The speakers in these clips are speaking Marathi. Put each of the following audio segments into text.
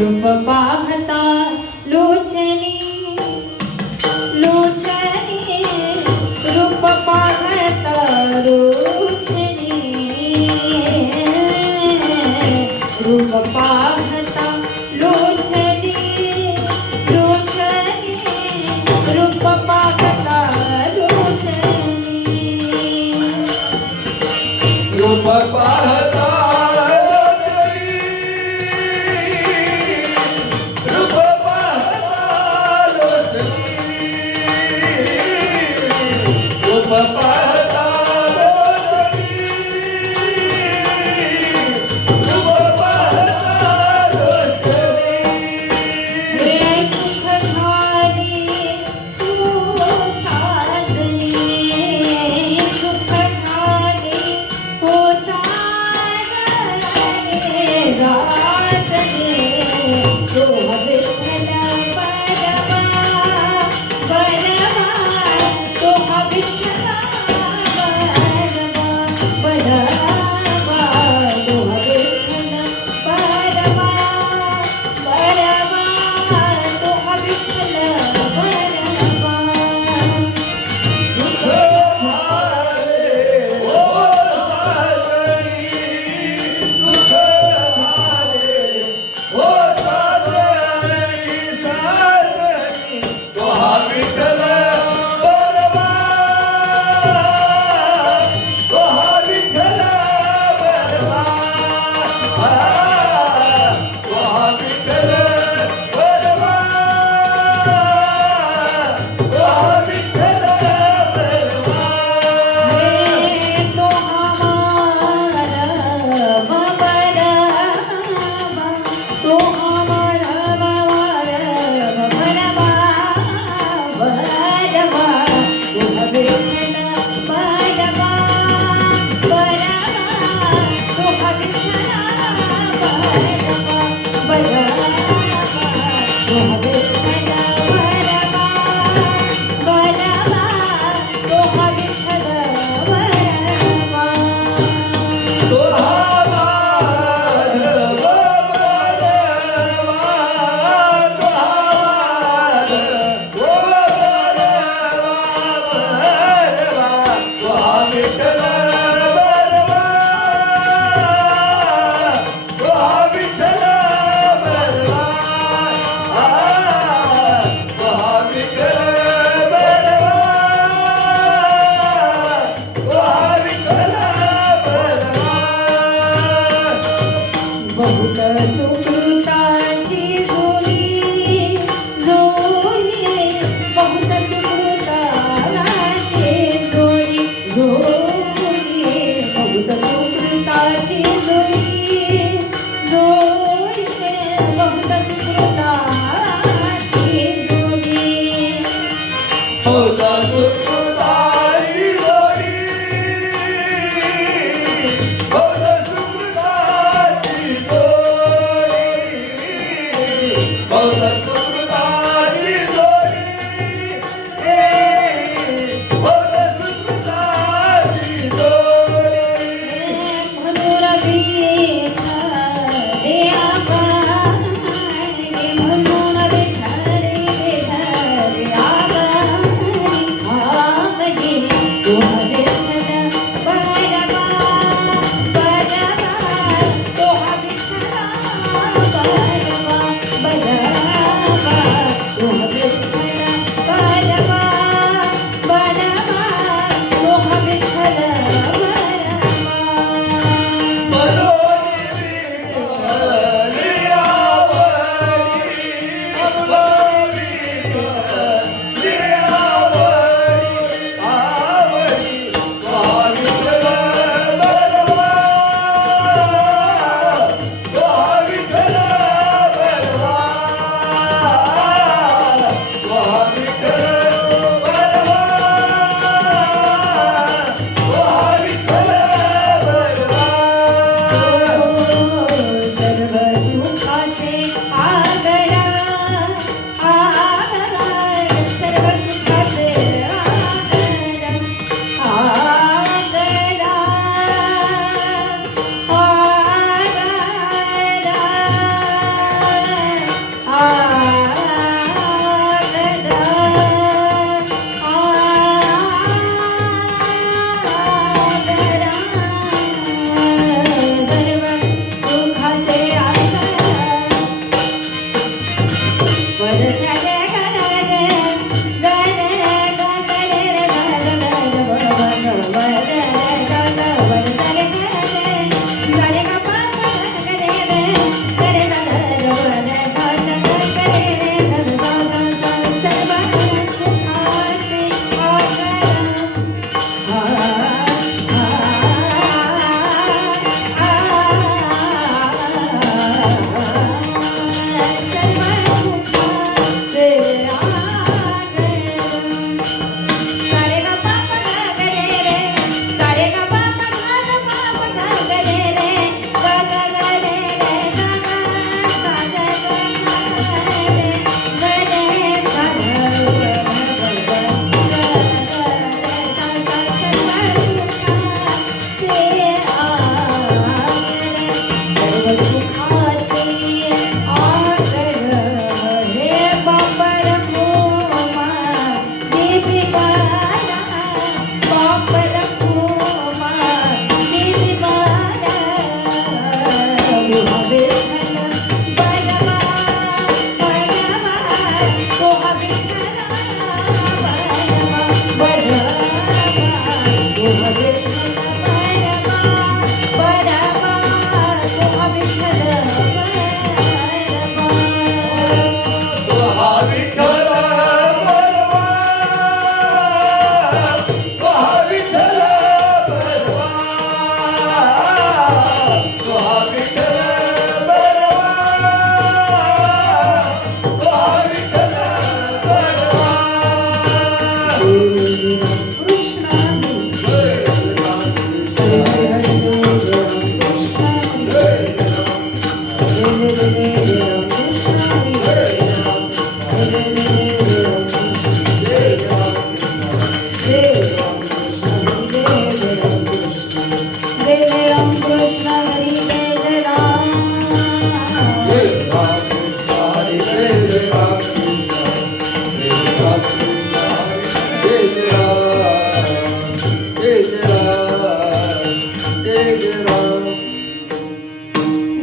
रूप पाहता लोचनी लोचनी रूप पाहता लोचनी रूप पाहता लोचनी लोचनी रूप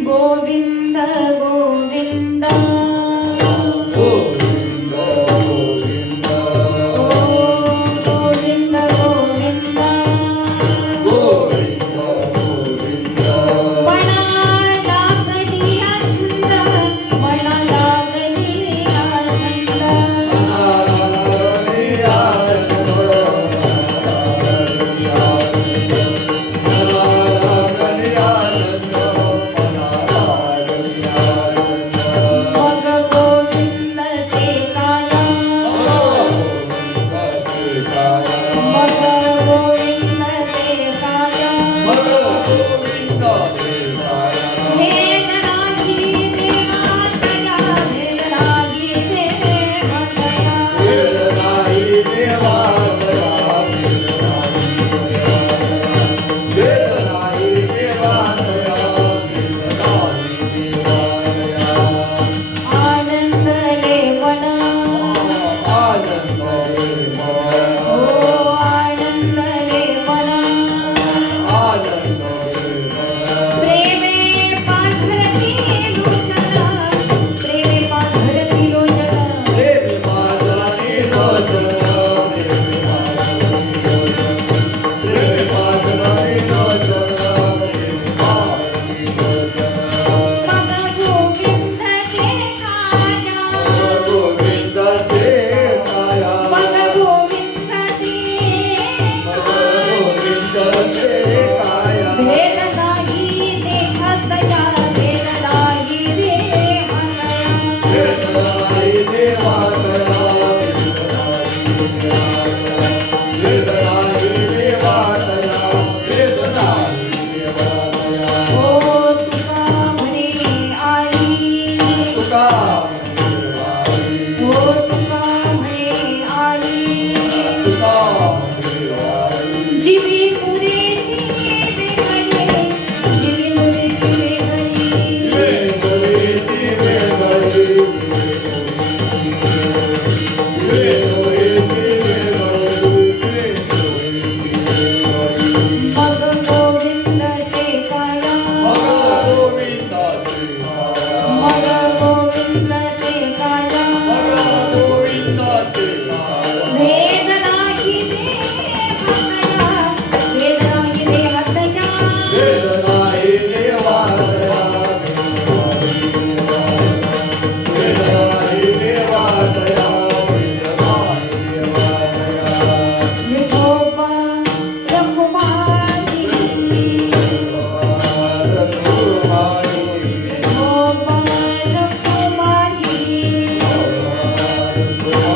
गोविंद गोविंद गोविंद गोविंद गोविंद गोविंद गोविंद गोविंद मना लागलिया छंद मना लागलिया छंद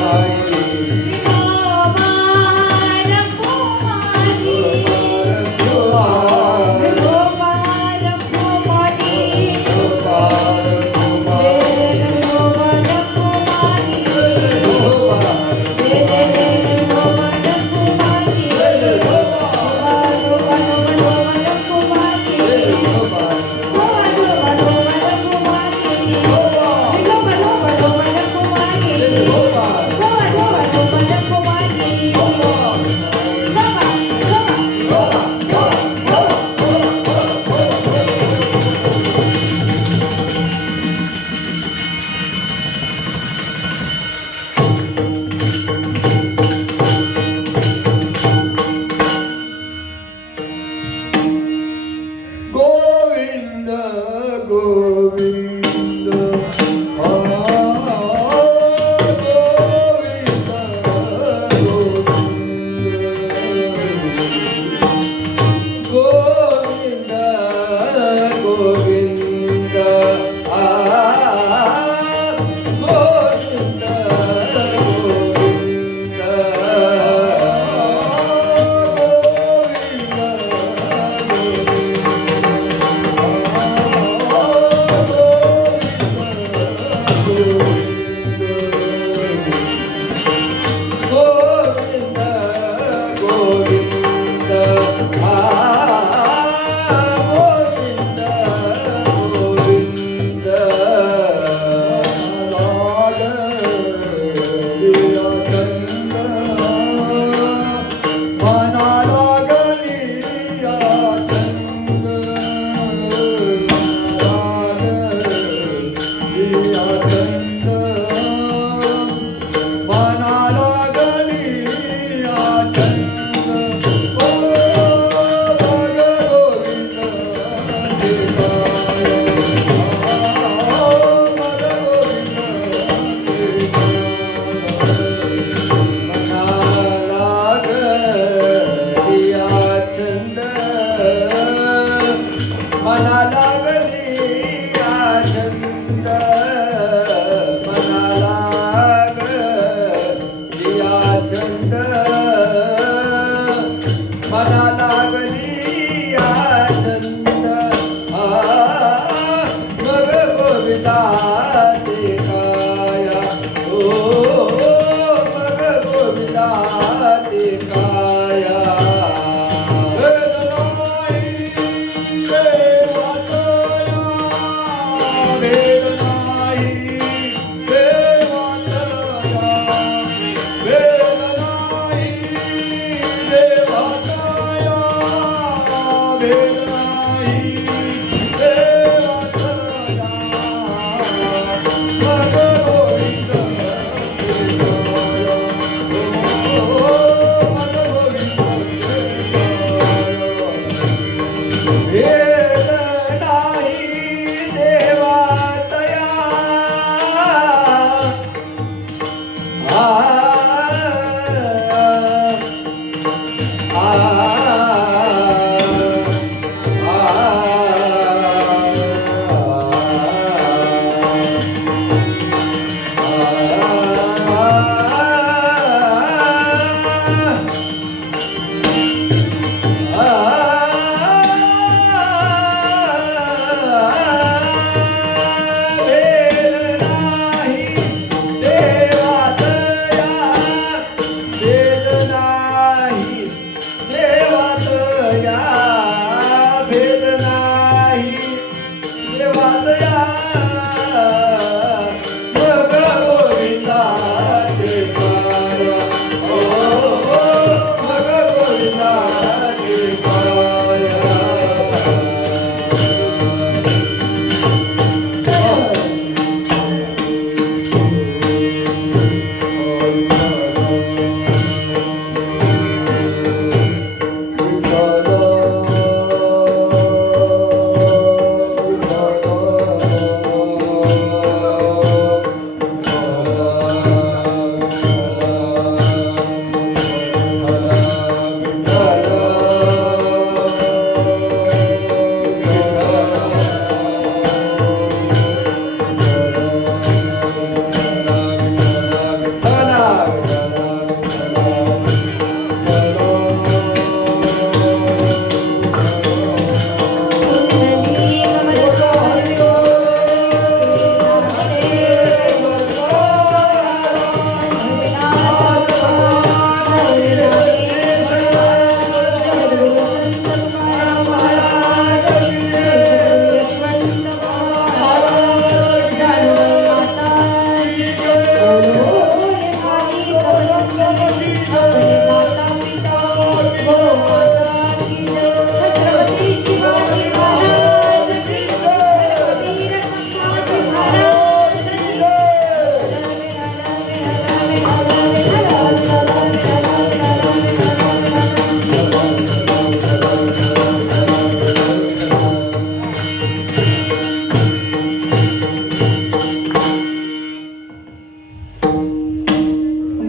Bye.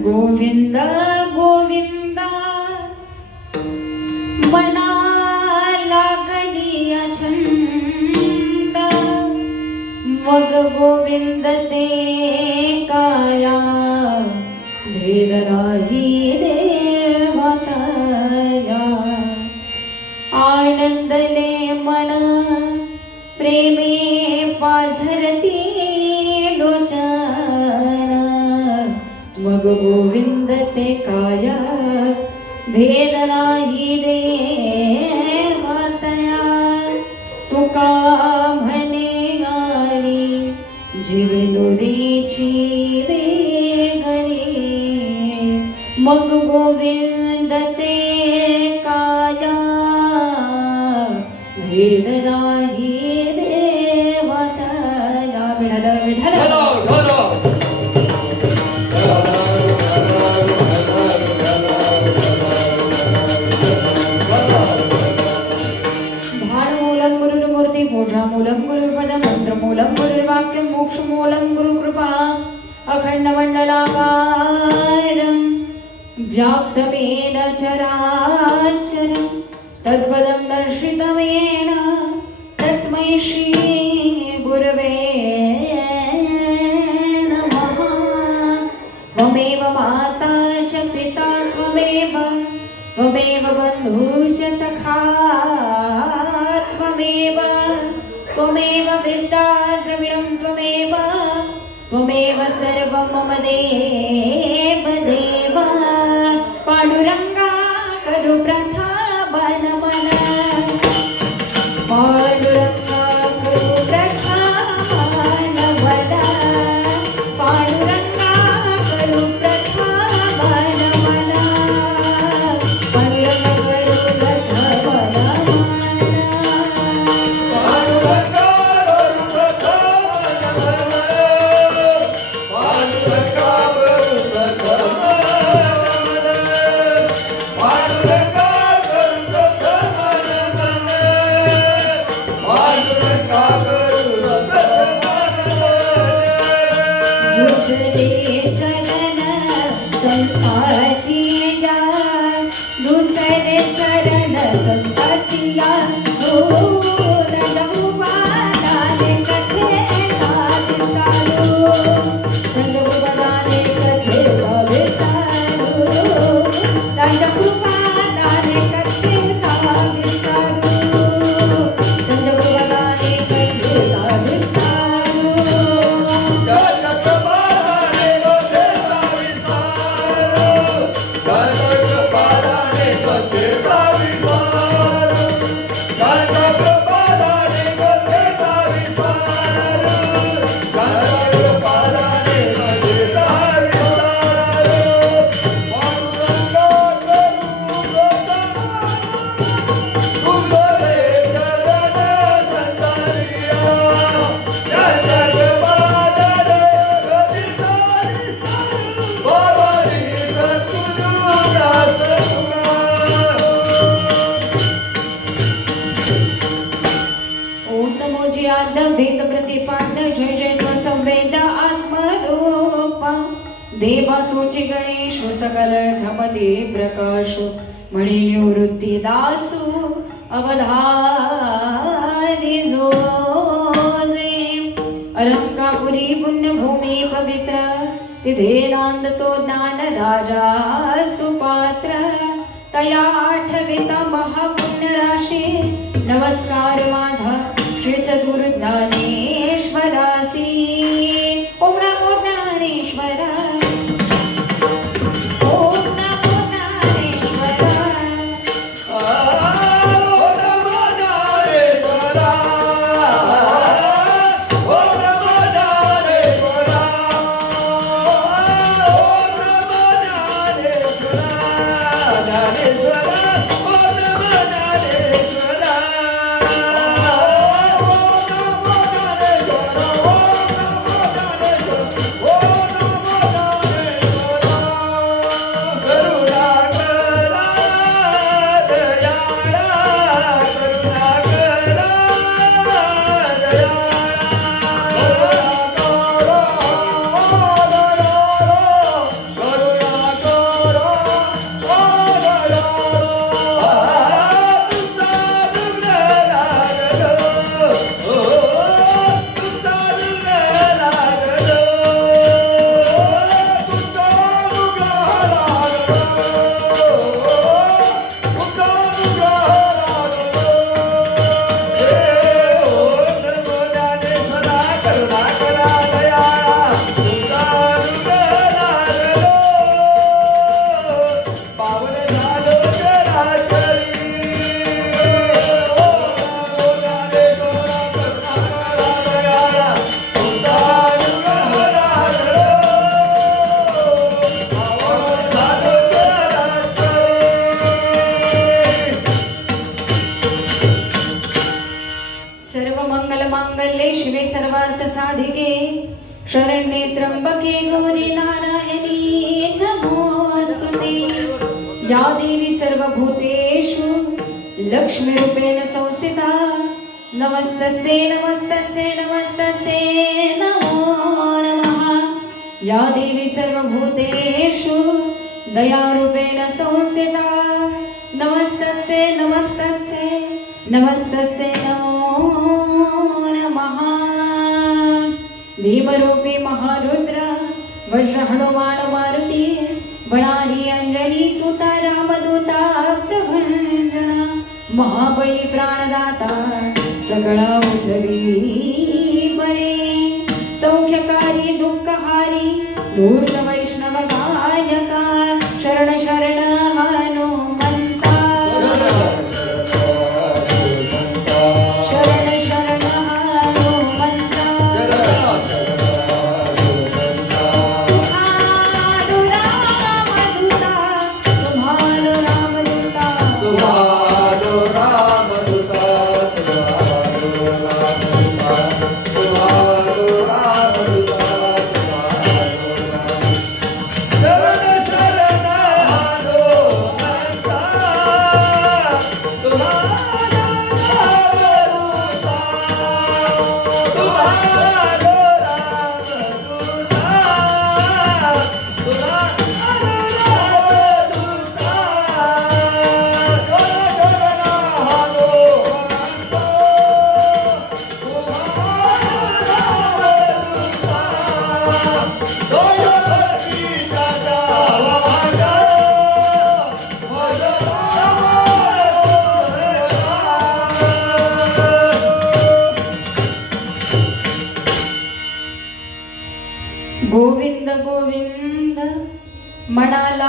गोविंद गोविंद मना लागलिया छंद मग गोविंद ते काया भेद राही देवतया आनंदले मन प्रेमे पाझरती लोचन मग गोविंद ते काया भेद नाही देवतया तुका म्हणे आली जीवनुरीची वेगळी मग गोविंद ते काया भेद नाही देवतया विठ्ठल विठ्ठल मूलम गुरुपद मंत्रमूलम गुरुर्वाक्यम मोक्षमूलम गुरुकृपा अखंडमण्डलाकारं व्याप्तमेन चराचरं तत्पदं दर्शितमेन तस्मै श्री गुरवे नमः त्वमेव माता च पिता त्वमेव बन्धु च सखा त्वमेव विद्या द्रविणं त्वमेव सर्वं मम देव देव पांडुरंगा करू प्रथापन मन पांडुरंगा करू प्रथापन मन पांडुरंगा करू प्रथापन मन पांडुरंगा करू प्रथापन Oh संताची या दुसरे चरण संताची या रंगभूपालाने कथेचा विस्तारू रंगभूपालाने कथेचा विस्तारू रंगभूपालाने कथेचा विस्तारू रंगभूपालाने कथेचा विस्तारू वेद प्रतिपाद जय जय स्वसंवेद आत्मरूप देवा तुझे गणेश सकल खमते प्रकाश म्हणी निवृत्ती दासू अवधानी जोजे अलंकापुरी पुण्यभूमी पवित्र तिथे नांदतो ज्ञान राजा सुपात्र तया आठविता महापुण्य राशी नमस्कार माझा श्री सद्गुरु ज्ञानेश्वरासी ओम नमो ज्ञानेश्वरा ओम नमो ज्ञानेश्वरा शिवे सर्वार्थ साधिके शरण्ये त्र्यंबके गौरी नारायणी नमोस्तुते या देवी सर्वभूतेषु लक्ष्मीरूपेण संस्थिता नमस्तस्यै नमस्तस्यै नमस्तस्यै नमो नमः या देवी सर्वभूतेषु दयारूपेण संस्थिता नमस्तस्यै नमस्तस्यै नमस्तस्यै नमो भीमरूपी महारुद्र वज्र हनुमान मारुती बनारी अंजनी सुता रामदूता प्रभंजना महाबळी प्राणदाता सगळा उठवी बळे सौख्यकारी दुःखहारी धूर्त वैष्णव गायका शरण शरण हनुमंता शरण शरण हनुमंता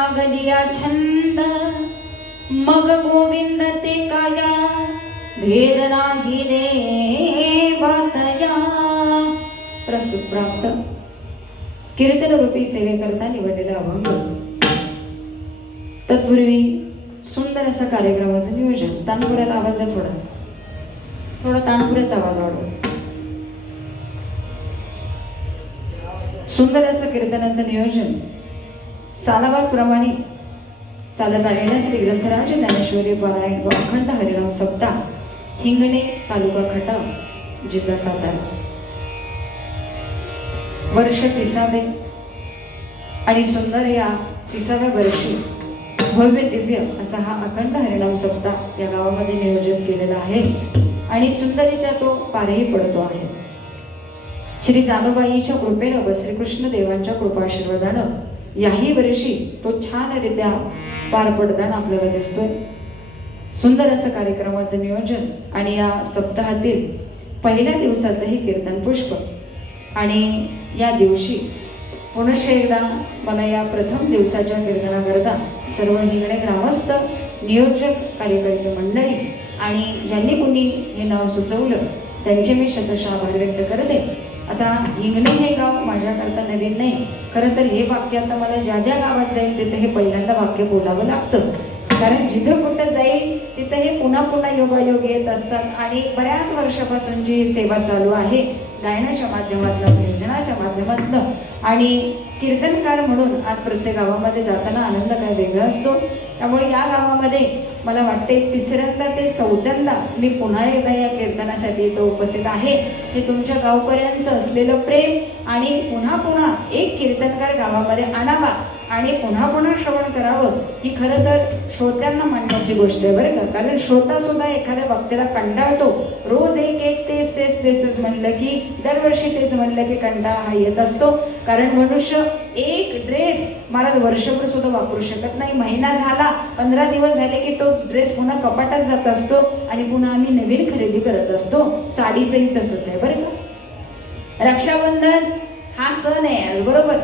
लागलिया छंद मग गोविंद ते काया भेद नाही रे बातया. प्रस्तुत प्राप्त कीर्तन रूपी सेवेकरता निवडलेला अभंग. तत्पूर्वी सुंदर असं कार्यक्रमाचं नियोजन. तानपुऱ्याला आवाज द्या, थोडा तानपुऱ्याचा आवाज वाढवा. सुंदर असं कीर्तनाचं नियोजन सालाबाद प्रमाणे चालत आलेल्या श्री ग्रंथराज ज्ञानेश्वरी पारायण व अखंड हरिनाम सप्ताह हिंगणे तालुका खटाव जिल्हा सातारा. वर्ष 30वे आणि सुंदर या 30व्या वर्षी भव्य दिव्य असा हा अखंड हरिनाम सप्ताह या गावामध्ये नियोजन केलेला आहे आणि सुंदररित्या तो पारही पडतो आहे. श्री जानूबाईंच्या कृपेनं व श्रीकृष्ण देवांच्या कृपाशीर्वादानं याही वर्षी तो छानरित्या पार पडताना आपल्याला दिसतोय. सुंदर असं कार्यक्रमाचं नियोजन आणि या सप्ताहातील पहिल्या दिवसाचंही कीर्तन पुष्प. आणि या दिवशी पुनश्च एकदा मला या प्रथम दिवसाच्या कीर्तनाकरता सर्व हिंगणे ग्रामस्थ, नियोजक, कार्यकर्ते मंडळी आणि ज्यांनी कुणी हे नाव सुचवलं त्यांचे मी शतशः आभार व्यक्त करते. आता हिंगणे हे गाव माझ्याकरता नवीन नाही. खरं तर हे वाक्य आता मला ज्या ज्या गावात जाईल तिथे हे पहिल्यांदा वाक्य बोलावं लागतं, कारण जिथं कुठं जाईल तिथं हे पुन्हा पुन्हा योगायोग येत असतात. आणि बऱ्याच वर्षापासून जी सेवा चालू आहे गायनाच्या माध्यमातून, नियोजनाच्या माध्यमातून आणि कीर्तनकार म्हणून आज प्रत्येक गावामध्ये जाताना आनंद काय वेगळा असतो. त्यामुळे या गावामध्ये मला वाटते 3ऱ्यांदा ते 4थ्यांदा मी पुन्हा एकदा या कीर्तनासाठी इथं उपस्थित आहे. हे तुमच्या गावकऱ्यांचं असलेलं प्रेम आणि पुन्हा पुन्हा एक कीर्तनकार गावामध्ये आणावा आणि पुन्हा पुन्हा श्रवण करावं ही खरं तर श्रोत्यांना मानण्याची गोष्ट आहे बरं का. कारण श्रोता सुद्धा एखाद्या वक्त्याला कंटाळतो. रोज एक तेच म्हणलं की दरवर्षी तेच म्हणलं की कंटाळा हा येत असतो. कारण मनुष्य एक ड्रेस महाराज वर्षभर सुद्धा वापरू शकत नाही. महिना झाला, 15 दिवस झाले की तो ड्रेस पुन्हा कपाटात जात असतो आणि पुन्हा आम्ही नवीन खरेदी करत असतो. साडीचंही तसंच आहे बरं का. रक्षाबंधन हा सण आहे आज बरोबर,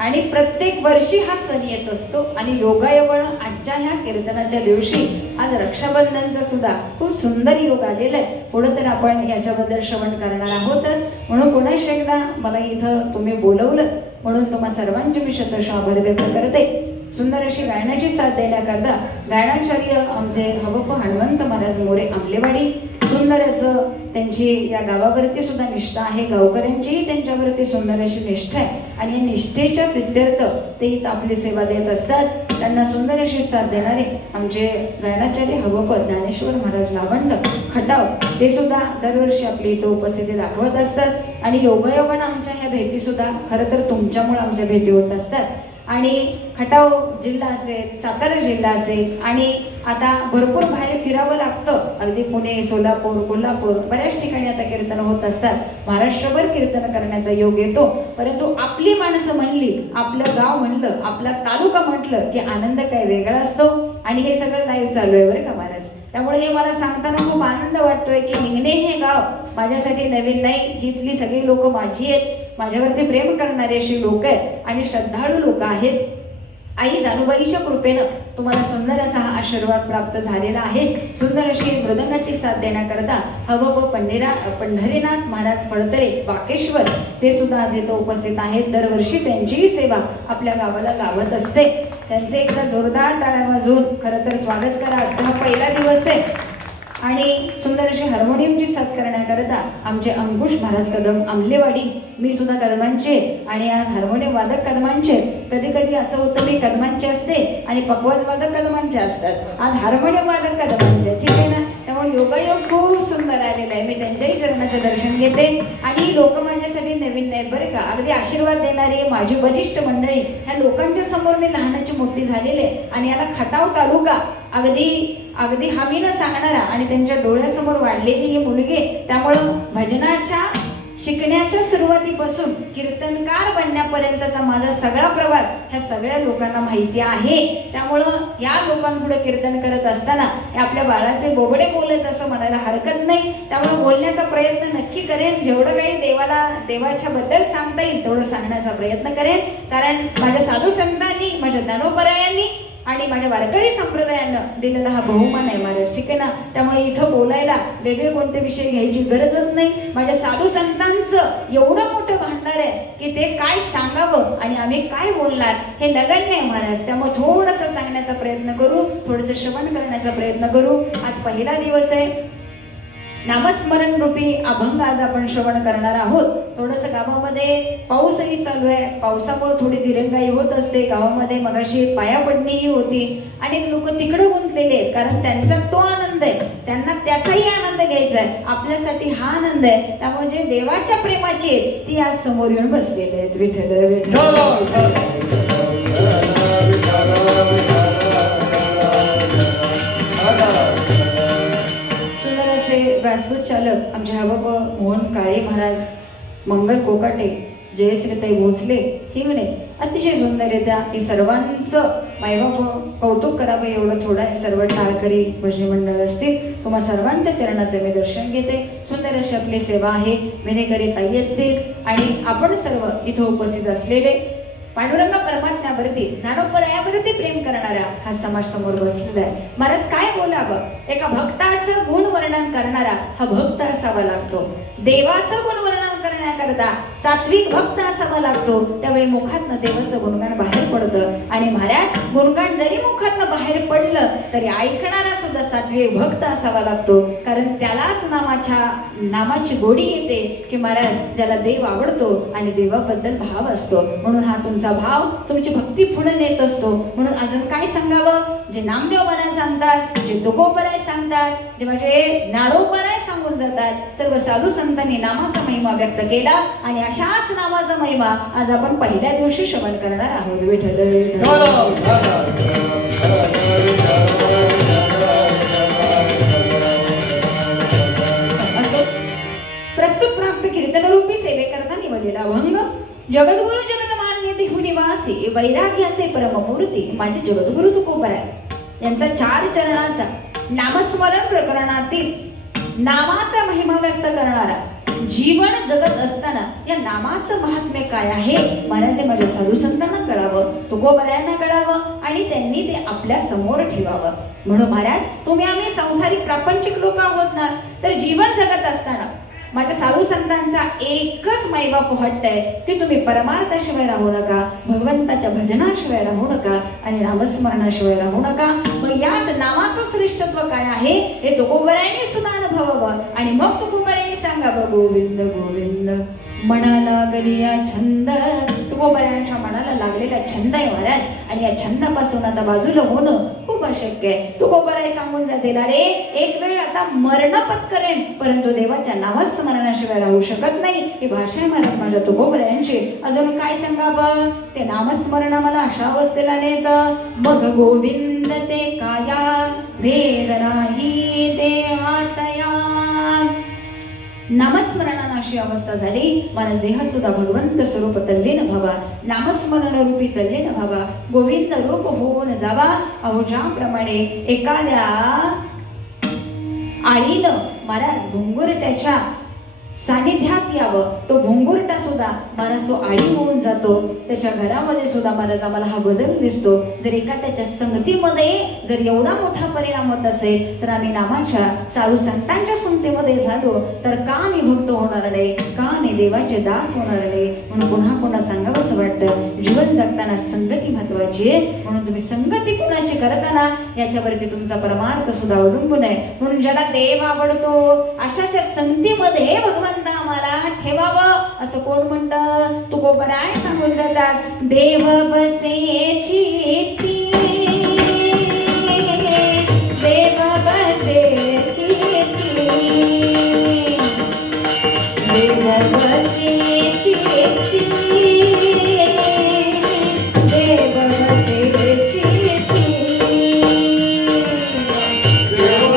आणि प्रत्येक वर्षी हा सण येत असतो. आणि योगायोगानं आजच्या ह्या कीर्तनाच्या दिवशी आज रक्षाबंधनचा सुद्धा खूप सुंदर योग आलेला आहे. पुढं तर आपण याच्याबद्दल श्रवण करणार आहोतच. म्हणून पुन्हा एकदा मला इथं तुम्ही बोलवलं म्हणून तुम्हा सर्वांचे मी शतशः आभार व्यक्त करते. सुंदर अशी गायनाची साथ देण्याकरता गायनाचार्य आमचे हवप हनुमंत महाराज मोरे आंबलेवाडी. सुंदर असं त्यांची या गावावरती सुद्धा निष्ठा आहे, गावकऱ्यांचीही त्यांच्यावरती सुंदर अशी निष्ठा आहे आणि या निष्ठेच्या प्रित्यर्थ ते इथं आपली सेवा देत असतात. त्यांना सुंदर अशी साथ देणारे आमचे गायनाचार्य हवप ज्ञानेश्वर महाराज लावंड खटाव ते सुद्धा दरवर्षी आपली इथं उपस्थिती दाखवत असतात. आणि योगायोगानं आमच्या ह्या भेटी सुद्धा खरं तर तुमच्यामुळे आमच्या भेटी होत असतात. आणि खटाव जिल्हा असेल, सातारा जिल्हा असेल आणि आता भरपूर बाहेर फिरावं लागतं. अगदी पुणे, सोलापूर, कोल्हापूर बऱ्याच ठिकाणी आता कीर्तन होत असतात. महाराष्ट्रभर कीर्तन करण्याचा योग येतो. परंतु आपली माणसं म्हणली, आपलं गाव म्हणलं, आपला तालुका म्हटलं की आनंद काय वेगळा असतो. आणि हे सगळं लाईव्ह चालू आहे बरं का महाराज. त्यामुळे हे मला सांगताना खूप आनंद वाटतोय की हिंगणे हे गाव माझ्यासाठी नवीन नाही. इथली सगळी लोक माझी आहेत, माझ्यावरती प्रेम करणारे अशी लोक आहेत आणि श्रद्धाळू लोक आहेत. आई जानूबाईच्या कृपेनं तुम्हाला सुंदर असा हा आशीर्वाद प्राप्त झालेला आहे. सुंदर अशी मृदंगाची साथ देण्याकरता हवप पंढरीनाथ महाराज फडतरे वाकेश्वर ते सुद्धा आज इथं उपस्थित आहेत. दरवर्षी त्यांचीही सेवा आपल्या गावाला लावत असते. त्यांचे एकदा जोरदार टाळ्या वाजवून खरं तर स्वागत करा. आजचा हा पहिला दिवस आहे. आणि सुंदर अशी हार्मोनियमची साथ करण्याकरता आमचे अंकुश महाराज कदम आंबलेवाडी. मी सुद्धा कदमांचे आणि आज हार्मोनियम वादक कदमांचे. कधी कधी असं होतं मी कदमांचे असते आणि पकवाज वादक कदमांचे असतात. आज हार्मोनियम वादक कदमांचे, ठीक आहे ना. त्यामुळे योगायोग खूप सुंदर आलेला आहे. मी त्यांच्याही चरणाचं दर्शन घेते. आणि लोक माझ्यासाठी नवीन नाहीत बरं का. अगदी आशीर्वाद देणारे माझी वरिष्ठ मंडळी ह्या लोकांच्या समोर मी लहानाची मोठी झालेले आणि याला खटाव तालुका अगदी हमीनं सांगणारा आणि त्यांच्या डोळ्यासमोर वाढलेली ही मुलगी. त्यामुळं भजनाच्या शिकण्याच्या सुरुवातीपासून कीर्तनकार बनण्यापर्यंतचा माझा सगळा प्रवास ह्या सगळ्या लोकांना माहिती आहे. त्यामुळं या लोकांपुढे कीर्तन करत असताना हे आपल्या बाळाचे बोबडे बोलत असं म्हणायला हरकत नाही. त्यामुळे बोलण्याचा प्रयत्न नक्की करेन. जेवढं काही देवाच्या बद्दल सांगता येईल तेवढं सांगण्याचा प्रयत्न करेन. कारण माझ्या साधू संतांनी, माझ्या ज्ञानोपरायांनी आणि माझ्या वारकरी संप्रदायानं दिलेला हा बहुमान आहे महाराज, ठीक आहे ना. त्यामुळे इथं बोलायला वेगळे कोणते विषय घ्यायची गरजच नाही. माझ्या साधू संतांचं एवढं मोठं भांडार आहे की ते काय सांगावं आणि आम्ही काय बोलणार हे नगण्य आहे महाराज. त्यामुळे थोडंसं सांगण्याचा प्रयत्न करू, थोडंसं श्रवण करण्याचा प्रयत्न करू. आज पहिला दिवस आहे. नामस्मरण रूपी अभंग आज आपण श्रवण करणार आहोत. थोडंसं गावामध्ये पाऊसही चालू आहे. पावसामुळे थोडी दिरंगाई होत असते गावामध्ये. मगाशी पाया पडणीही होती. अनेक लोक तिकडे गुंतलेले आहेत कारण त्यांचा तो आनंद आहे, त्यांना त्याचाही आनंद घ्यायचा आहे. आपल्यासाठी हा आनंद आहे. त्यामुळे जे देवाच्या प्रेमाची आहेत ती आज समोर येऊन बसलेले आहेत. विठ्ठल विठ्ठल. व्यासपीठ चालक आमचे हबाब मोहन काळे महाराज, मंगल कोकाटे, जयश्रीताई भोसले हिंगणे अतिशय सुंदररित्या हे सर्वांचं मायबाप कौतुक करावं एवढं थोडं आहे. सर्व टाळकरी भजनी मंडळ असतील, तुम्हा सर्वांच्या चरणाचे मी दर्शन घेते. सुंदर अशी आपली सेवा आहे. विनेकरी ताई असतील आणि आपण सर्व इथं उपस्थित असलेले पांडुरंग परमात्म्यावरती, ज्ञानोपरायावरती प्रेम करणारा हा समाज समोर बसलेला आहे. महाराज काय बोलावं, एका भक्ताचं गुण वर्णन करणारा हा भक्त असावा लागतो. देवाचं गुण वर्णन करण्याकरता सात्विक भक्त असावा लागतो. त्यावेळी मुखातनं देवाचं गुणगान बाहेर पडतं. आणि महाराज गुणगान जरी मुखातनं बाहेर पडलं तरी ऐकणारा सुद्धा सात्विक भक्त असावा लागतो. कारण त्यालाच नामाची गोडी येते की महाराज ज्याला देव आवडतो आणि देवाबद्दल भाव असतो. म्हणून हा तुमचा भाव, तुमची भक्ती पुढे नेत असतो. म्हणून अजून काय सांगावं, जे नामदेव महाराज सांगतात, जे तुकोबराय सांगतात, जे माझे ज्ञानोबराय सांगून जातात, सर्व साधू संतांनी नामाचा महिमा व्यक्त केला. आणि अशाच नामाचा महिमा आज आपण पहिल्या दिवशी श्रवण करणार आहोत. विठ्ठल प्रस्तुत प्राप्त कीर्तनरूपी सेवेकरता निवडलेला अभंग. जगद्गुरु जगतमान्य देहुनिवासी वैराग्याचे परममूर्ती माझे जगद्गुरु तुकोबराय यांचा 4 चरणाचा नामस्मरण प्रकरणातील नामाचा महिमा व्यक्त करणारा, जीवन जगत असताना या नामाचं महात्म्य काय आहे महाराज माझ्या साधू संतांना कळावं, तुकोबरायांना कळावं आणि त्यांनी ते आपल्या समोर ठेवावं. म्हणून महाराज तुम्ही आम्ही संसारिक प्रापंचिक लोक आहोत ना, तर जीवन जगत असताना माझ्या साधू संतांचा एकच मायबाप हट्ट आहे की तुम्ही परमार्थाशिवाय राहू नका, भगवंताच्या भजनाशिवाय राहू नका आणि नामस्मरणाशिवाय राहू नका. मग याच नामाचं श्रेष्ठत्व काय आहे हे तुकोबरायांनी सुद्धा अनुभवावं. आणि मग तुकोबरायांनी सांगावं गोविंद गोविंद मना लागलिया छंद. तुकोबरायांच्या मनाला लागलेला छंद आहे महाराज. आणि या छंदापासून आता बाजूला होणं खूप अशक्य आहे. तुकोबराय सांगून जातील अरे एक वेळ आता मरण पत्करेन परंतु देवाच्या नामस्मरणाशिवाय राहू शकत नाही. ही भाषा आहे महाराज माझ्या तुकोबरायांची. अजून काय सांगावं, ते नामस्मरण मला अशा अवस्थेला नेत. मग गोविंद ते काया भेद नाही ते आतया. नामस्मरणानं अशी अवस्था झाली महाराज देह सुद्धा भगवंत स्वरूप तल्लीन व्हावा, नामस्मरण रूपी तल्लीन व्हावा, गोविंद रूप होऊन जावा. अहो ज्याप्रमाणे एखाद्या आळीनं महाराज भुंगुरट्याच्या सानिध्यात यावं, तो भुंगुरटा सुद्धा महाराज तो आळी होऊन जातो. त्याच्या घरामध्ये सुद्धा महाराज आम्हाला हा बदल दिसतो. जर एखाद्याच्या संगतीमध्ये जर एवढा मोठा परिणाम होत असेल तर आम्ही नामाच्या साधू संतांच्या संगतीमध्ये झालो तर का आम्ही भक्त होणार नाही, का आम्ही देवाचे दास होणार नाही. म्हणून पुन्हा पुन्हा सांगावं असं वाटतं, जीवन जगताना संगती महत्वाची आहे. म्हणून तुम्ही संगती कोणाची करताना याच्यावरती तुमचा परमार्थ सुद्धा अवलंबून आहे. म्हणून ज्याला देव आवडतो अशाच्या संगतीमध्ये भगवंत आम्हाला ठेवावं असं कोण म्हणतं, तुकोबराय सांगून जातात. देव बसे चित्ती, देव बसे चित्ती, देव बसे चित्ती, देव बसे चित्ती. देव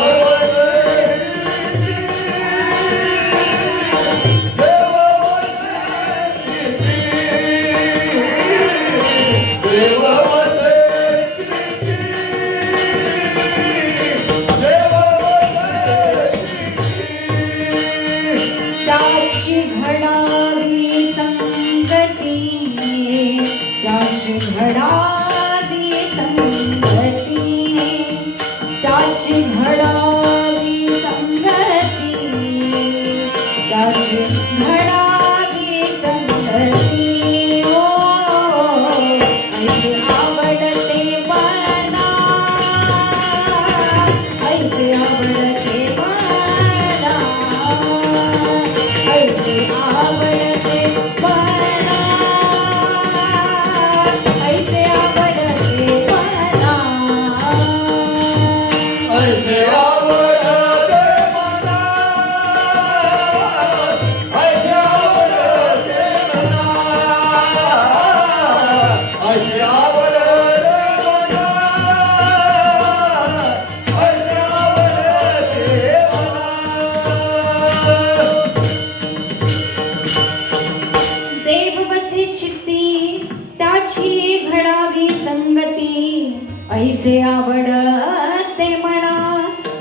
ऐसे आवडते म्हणा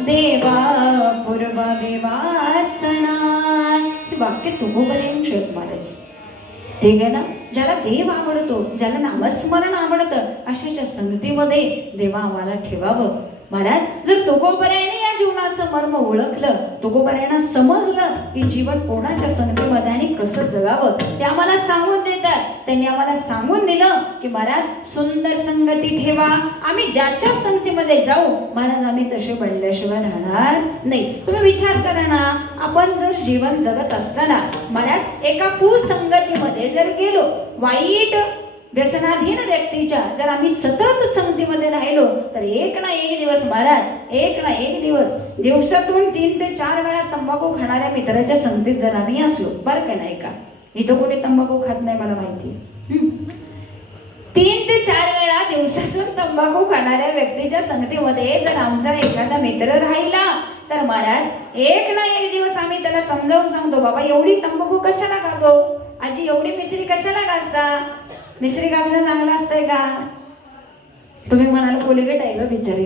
देवा पूर्व विवासना. हे वाक्य तुकोबरायांनी शोध महाराज. ठीक आहे ना. ज्याला देव आवडतो, ज्याला नामस्मरण आवडतं, अशाच्या संगतीमध्ये देवा आम्हाला ठेवावं. महाराज जर तुकोबरायाने या जीवनाचं मर्म ओळखलं, तुकोबरायांना समजलं की जीवन कोणाच्या संगतीमध्ये आणि कसं जगावं, ते आम्हाला सांगून देतात. त्यांनी आम्हाला सांगून दिलं की महाराज सुंदर संगती ठेवा. आम्ही ज्याच्या संगतीमध्ये जाऊ महाराज आम्ही तसे बनल्याशिवाय राहणार नाही. तुम्ही विचार करा ना, आपण जर जीवन जगत असताना महाराज एका कुसंगतीमध्ये जर गेलो, वाईट व्यसनाधीन व्यक्तीच्या जर आम्ही सतत संगतीमध्ये राहिलो, तर एक ना एक दिवस महाराज, एक ना एक दिवस दिवसातून 3 ते 4 वेळा तंबाखू खाणाऱ्या मित्राच्या संगतीत जर आम्ही असलो, बरं का नाही का. इथं कोणी तंबाखू खात नाही मला माहिती. 3 ते 4 वेळा दिवसातून तंबाखू खाणाऱ्या व्यक्तीच्या संगतीमध्ये जर आमचा एखादा मित्र राहिला, तर महाराज एक ना एक दिवस आम्ही त्याला समजावून सांगतो, बाबा एवढी तंबाखू कशाला खातो, आजी एवढी मिसरी कशाला घासता, मिसरी घासणं चांगलं असतंय का. तुम्ही म्हणाल कोलिगेट आहे ग बिचारे,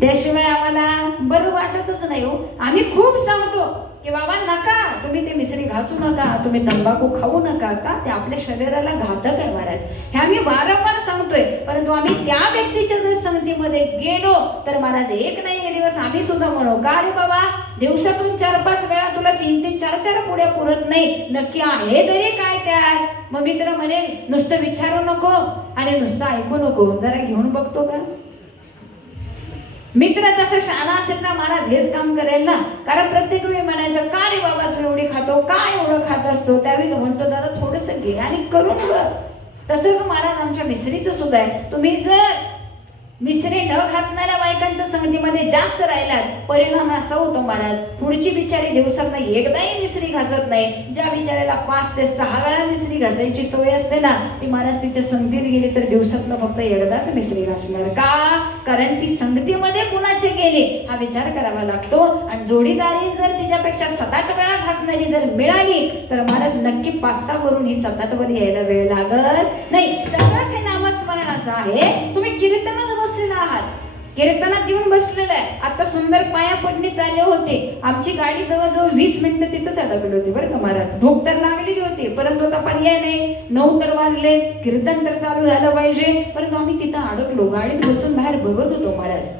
त्याशिवाय आम्हाला बरं वाटतच नाही हो. आम्ही खूप सांगतो की बाबा नका, तुम्ही ते मिसरी घासू नका, तुम्ही तंबाखू खाऊ नका, का ते आपल्या शरीराला घातक आहे महाराज. हे आम्ही वारंवार सांगतोय. परंतु आम्ही त्या व्यक्तीच्या जर संगतीमध्ये गेलो, तर महाराज एक नाही एक दिवस आम्ही सुद्धा म्हणू, का रे बाबा दिवसातून 4-5 वेळा तुला 3-3, 4-4 पुढे पुरत नाही, नक्की आहे तरी काय त्यात. मग मित्र म्हणेल नुसतं विचारू नको आणि नुसतं ऐकू नको, जरा घेऊन बघतो का. मित्र तसं शहाणा असेल ना महाराज हेच काम करेल ना. कारण प्रत्येक वेळी म्हणायचं, का रे बाबा तू एवढी खातो, काय एवढं खात असतो. त्यावेळी तो म्हणतो, दादा थोडंसं घे आणि करून बघ. तसंच महाराज आमच्या मिसरीचं सुद्धा आहे. तुम्ही जर मिसरी न खासणाऱ्या बायकांच्या संगतीमध्ये जास्त राहिलात, परिणाम असा होतो महाराज, पुढची बिचारी दिवसात एकदाही मिसरी घासत नाही. ज्या बिचाऱ्याला 5 ते 6 वेळा मिसरी घासायची सवय असते ना, ती महाराज तिच्या संगतीत गेली तर दिवसातनं फक्त एकदाच मिसरी घासणार. का, कारण ती संगतीमध्ये कुणाचे गेली हा विचार करावा लागतो. आणि जोडीदारी जर तिच्यापेक्षा 7-8 वेळा घासणारी जर मिळाली, तर महाराज नक्की 5-6 वरून ही 7-8 वर यायला वेळ लागत नाही. तसाच हे नामस्मरणाचं आहे. तुम्ही कीर्तनात बसलेला आहात, कीर्तनात येऊन बसलेला आहे. आता सुंदर पाया पडणी चालले होते, आमची गाडी जवळजवळ 20 मिनिटं तिथंच अडकली होती बरं का महाराज. भूक तर लागलेली होती, परंतु आता पर्याय नाही. 9 तर वाजले, कीर्तन तर चालू झालं पाहिजे. परंतु आम्ही तिथं अडकलो, गाडीत बसून बाहेर बघत होतो महाराज.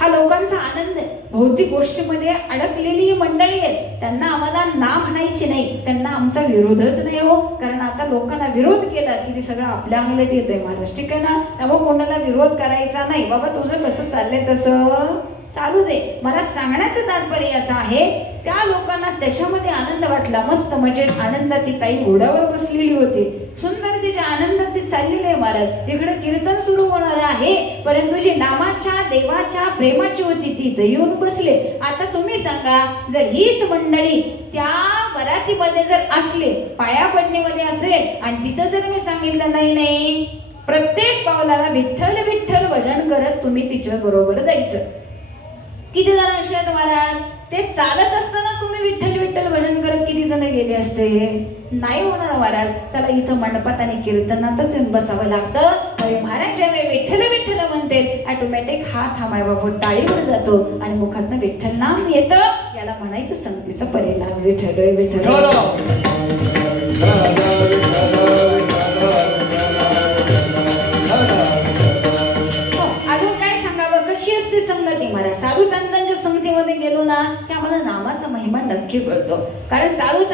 हा लोकांचा आनंद आहे. भौतिक गोष्टीमध्ये अडकलेली मंडळी आहेत, त्यांना आम्हाला ना म्हणायची नाही, त्यांना आमचा विरोधच नाही हो. कारण आता लोकांना विरोध केला की ते सगळं आपल्या अंगलट येतंय महाराज. ठीक आहे ना. त्यामुळे कोणाला विरोध करायचा नाही. बाबा तुझं कसं चाललंय तसं चालू दे. मला सांगण्याचं तात्पर्य असं आहे, त्या लोकांना त्याच्यामध्ये आनंद वाटला. मस्त मजेत आनंदात ती ताई घोड्यावर बसलेली होती, सुंदर तिच्या आनंदात ती चाललेली आहे महाराज. तिकडे कीर्तन सुरू होणार आहे, परंतु जी नामाच्या देवाच्या प्रेमाची होती ती येऊन बसले. आता तुम्ही सांगा, जर हीच मंडळी त्या वरातीमध्ये जर असले, पाया पडणीमध्ये असेल, आणि तिथं जर मी सांगितलं नाही प्रत्येक पावलाला विठ्ठल विठ्ठल भजन करत तुम्ही तिच्या बरोबर जायचं. किती जण असे आहेत महाराज, ते चालत असताना तुम्ही विठ्ठल विठ्ठल भजन करत किती जण गेले असते. नाही होणार महाराज. त्याला इथं मंडपात आणि कीर्तनातच येऊन बसावं लागतं. अरे महाराज ज्यावेळी विठ्ठल विठ्ठल म्हणते, ऑटोमॅटिक हात हा मायबापू टाळीवर जातो आणि मुखातनं विठ्ठल नाम येतं. याला म्हणायचं संगतीचा परिणाम. विठ्ठल विठ्ठल. संगती महाराज, साधू संतांच्या संगतीमध्ये गेलो ना की आम्हाला नामाचा महिमा नक्की कळतो. कारण साधू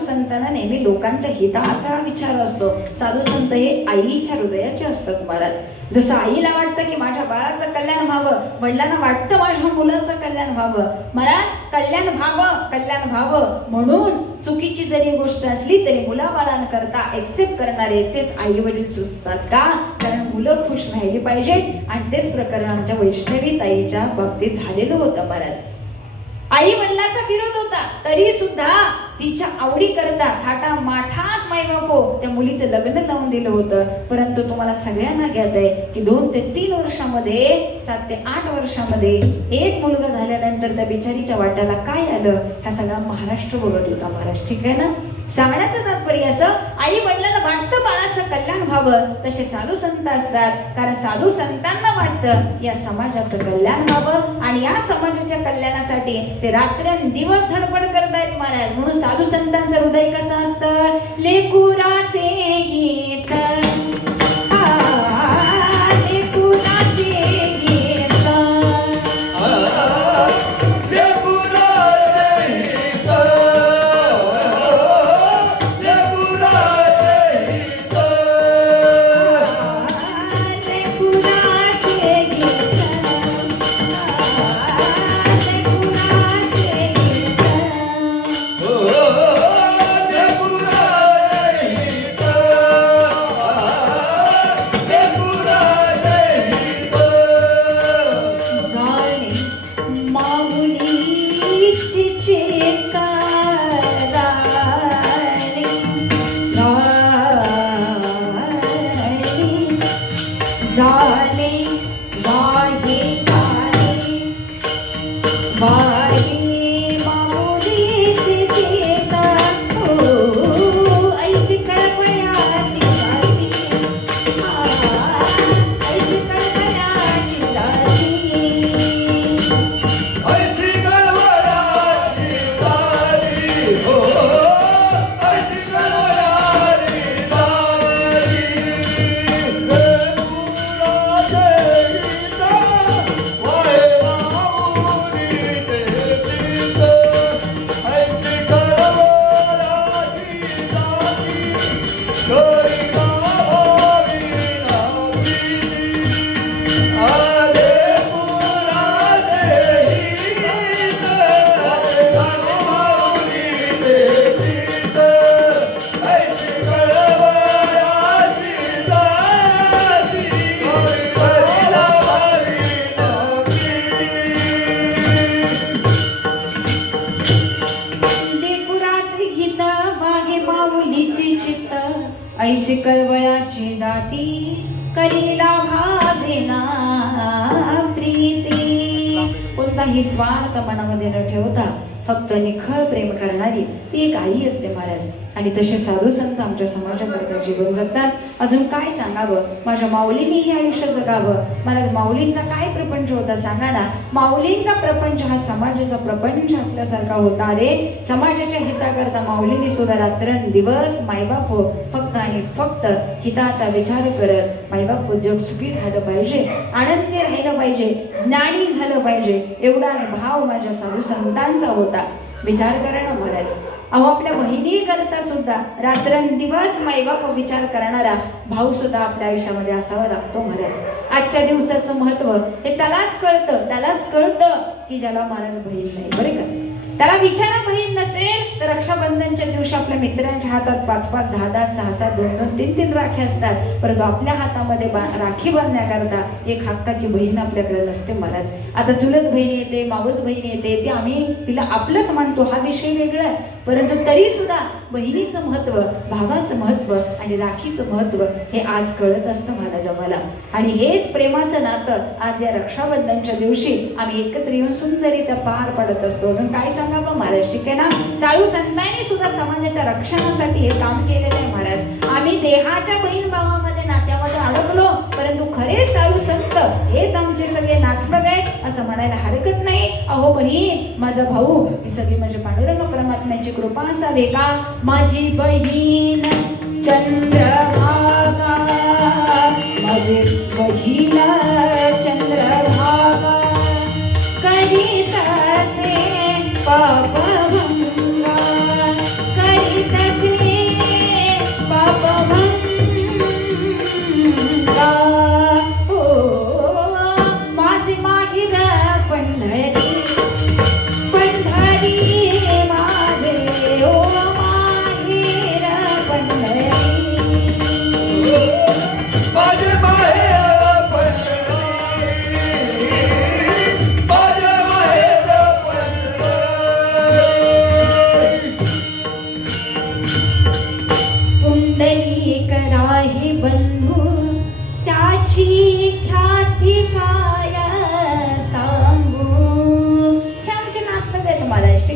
संतांना नेहमी लोकांच्या हिताचा विचार असतो. साधू संत हे आईच्या हृदयाचे असतात महाराज. जसं आईला वाटतं की माझ्या बाळाचं कल्याण व्हावं, वडिलांना वाटतं माझ्या मुलाचं कल्याण व्हावं. महाराज कल्याण व्हावं म्हणून चुकीची जरी गोष्ट असली तरी मुलाबाळांकरता एक्सेप्ट करणारे तेच आई वडील सुचतात. का, कारण मुलं खुश राहिली पाहिजेत. आणि तेच प्रकरण आमच्या वैष्णवी ताईच्या बाबतीत झालेलं होतं महाराज. आई वडिलाचा विरोध होता, तरी सुद्धा तिच्या आवडी करता थाटा माठात मायबापो त्या मुलीचं लग्न लावून दिलं होतं. परंतु तुम्हाला सगळ्यांना ज्ञात आहे की 2 ते 3 वर्षामध्ये, 7 ते 8 वर्षामध्ये एक मुलगा झाल्यानंतर त्या बिचारीच्या वाट्याला काय आलं, हा सगळा महाराष्ट्र बघत होता महाराज. ठीक आहे ना. सांगण्याचं तात्पर्य असं, आई वडिलांना वाटतं बाळाचं कल्याण व्हावं, तसे साधू संत असतात. कारण साधू संतांना वाटतं या समाजाचं कल्याण व्हावं आणि या समाजाच्या कल्याणासाठी ते रात्रंदिवस धडपड करतायत महाराज. म्हणून साधू संतांचं हृदय कसं असतं, लेकुराचे गीत लेकुराचे गीत ऐसे कळवळाची जाती करीला भावेना प्रीती. कोणताही स्वार्थ मनामध्ये न ठेवता फक्त निखळ प्रेम करणारी ती एक आई असते महाराज. आणि तसे साधू संत आमच्या समाजाकरता जीवन जगतात. अजून काय सांगावं, माझ्या माऊलींनीही आयुष्य जगावं. महाराज माऊलींचा काय प्रपंच होता सांगा ना. माऊलींचा प्रपंच हा समाजाचा प्रपंच असल्यासारखा होता रे. समाजाच्या हिताकरता माऊलींनी सुद्धा रात्रंदिवस मायबाप फक्त आणि फक्त हिताचा विचार करत मायबाप जग सुखी झालं पाहिजे, आनंदी राहिलं पाहिजे, ज्ञानी झालं पाहिजे, एवढाच भाव माझ्या साधू संतांचा होता. विचार करा ना महाराज. अहो आपल्या बहिणी करता सुद्धा रात्रंदिवस मायबाप विचार करणारा भाऊ सुद्धा आपल्या आयुष्यामध्ये असावा लागतो महाराज. आजच्या दिवसाचं महत्व हे त्यालाच कळतं की ज्याला महाराज बहीण नाही, बरे का. त्याला विचारा बहीण नसेल तर रक्षाबंधनच्या दिवशी आपल्या मित्रांच्या हातात 5-5, 10-10, 6-6, 2-2, 3-3 राखी असतात. परंतु आपल्या हातामध्ये राखी बांधण्याकरता एक हक्काची बहीण आपल्याकडे नसते महाराज. आता चुलत बहीण येते, मावस बहीण येते, ते आम्ही तिला आपलंच मानतो, हा विषय वेगळा आहे. परंतु तरी सुद्धा बहिणीचं महत्व, भावाचं महत्व आणि राखीचं महत्व हे आज कळत असतं महाराज आम्हाला. आणि हेच प्रेमाचं नातं आज या रक्षाबंधनच्या दिवशी आम्ही एकत्र येऊन सुंदररीत्या पार पडत असतो. अजून काय सांगावं महाराज, ठीक आहे ना. साधू संतांनी सुद्धा समाजाच्या रक्षणासाठी हे काम केलेलं आहे महाराज. आम्ही देहाच्या बहीण भावामध्ये नात्यामध्ये अडकलो, परंतु खरे साधू संत हेच आमचे सगळे नातलग आहेत असं म्हणायला हरकत नाही. अहो बहीण, माझा भाऊ, ही सगळी म्हणजे पांडुरंग परमात्म्याची कृपा असावी का. माझी बहीण चंद्रभागा, माझी बहीण चंद्रभागा, करीतसे पापभंगा, करीतसे पापभंगा. ओ माझे माहेर पंढरी, पंढरी माझे ओ माहेर पंढरी. माझे माहेर पंढरी, माझे माहेर पंढरी. पुंडलिक राही बंधू, त्याची ख्याती काय सांगू.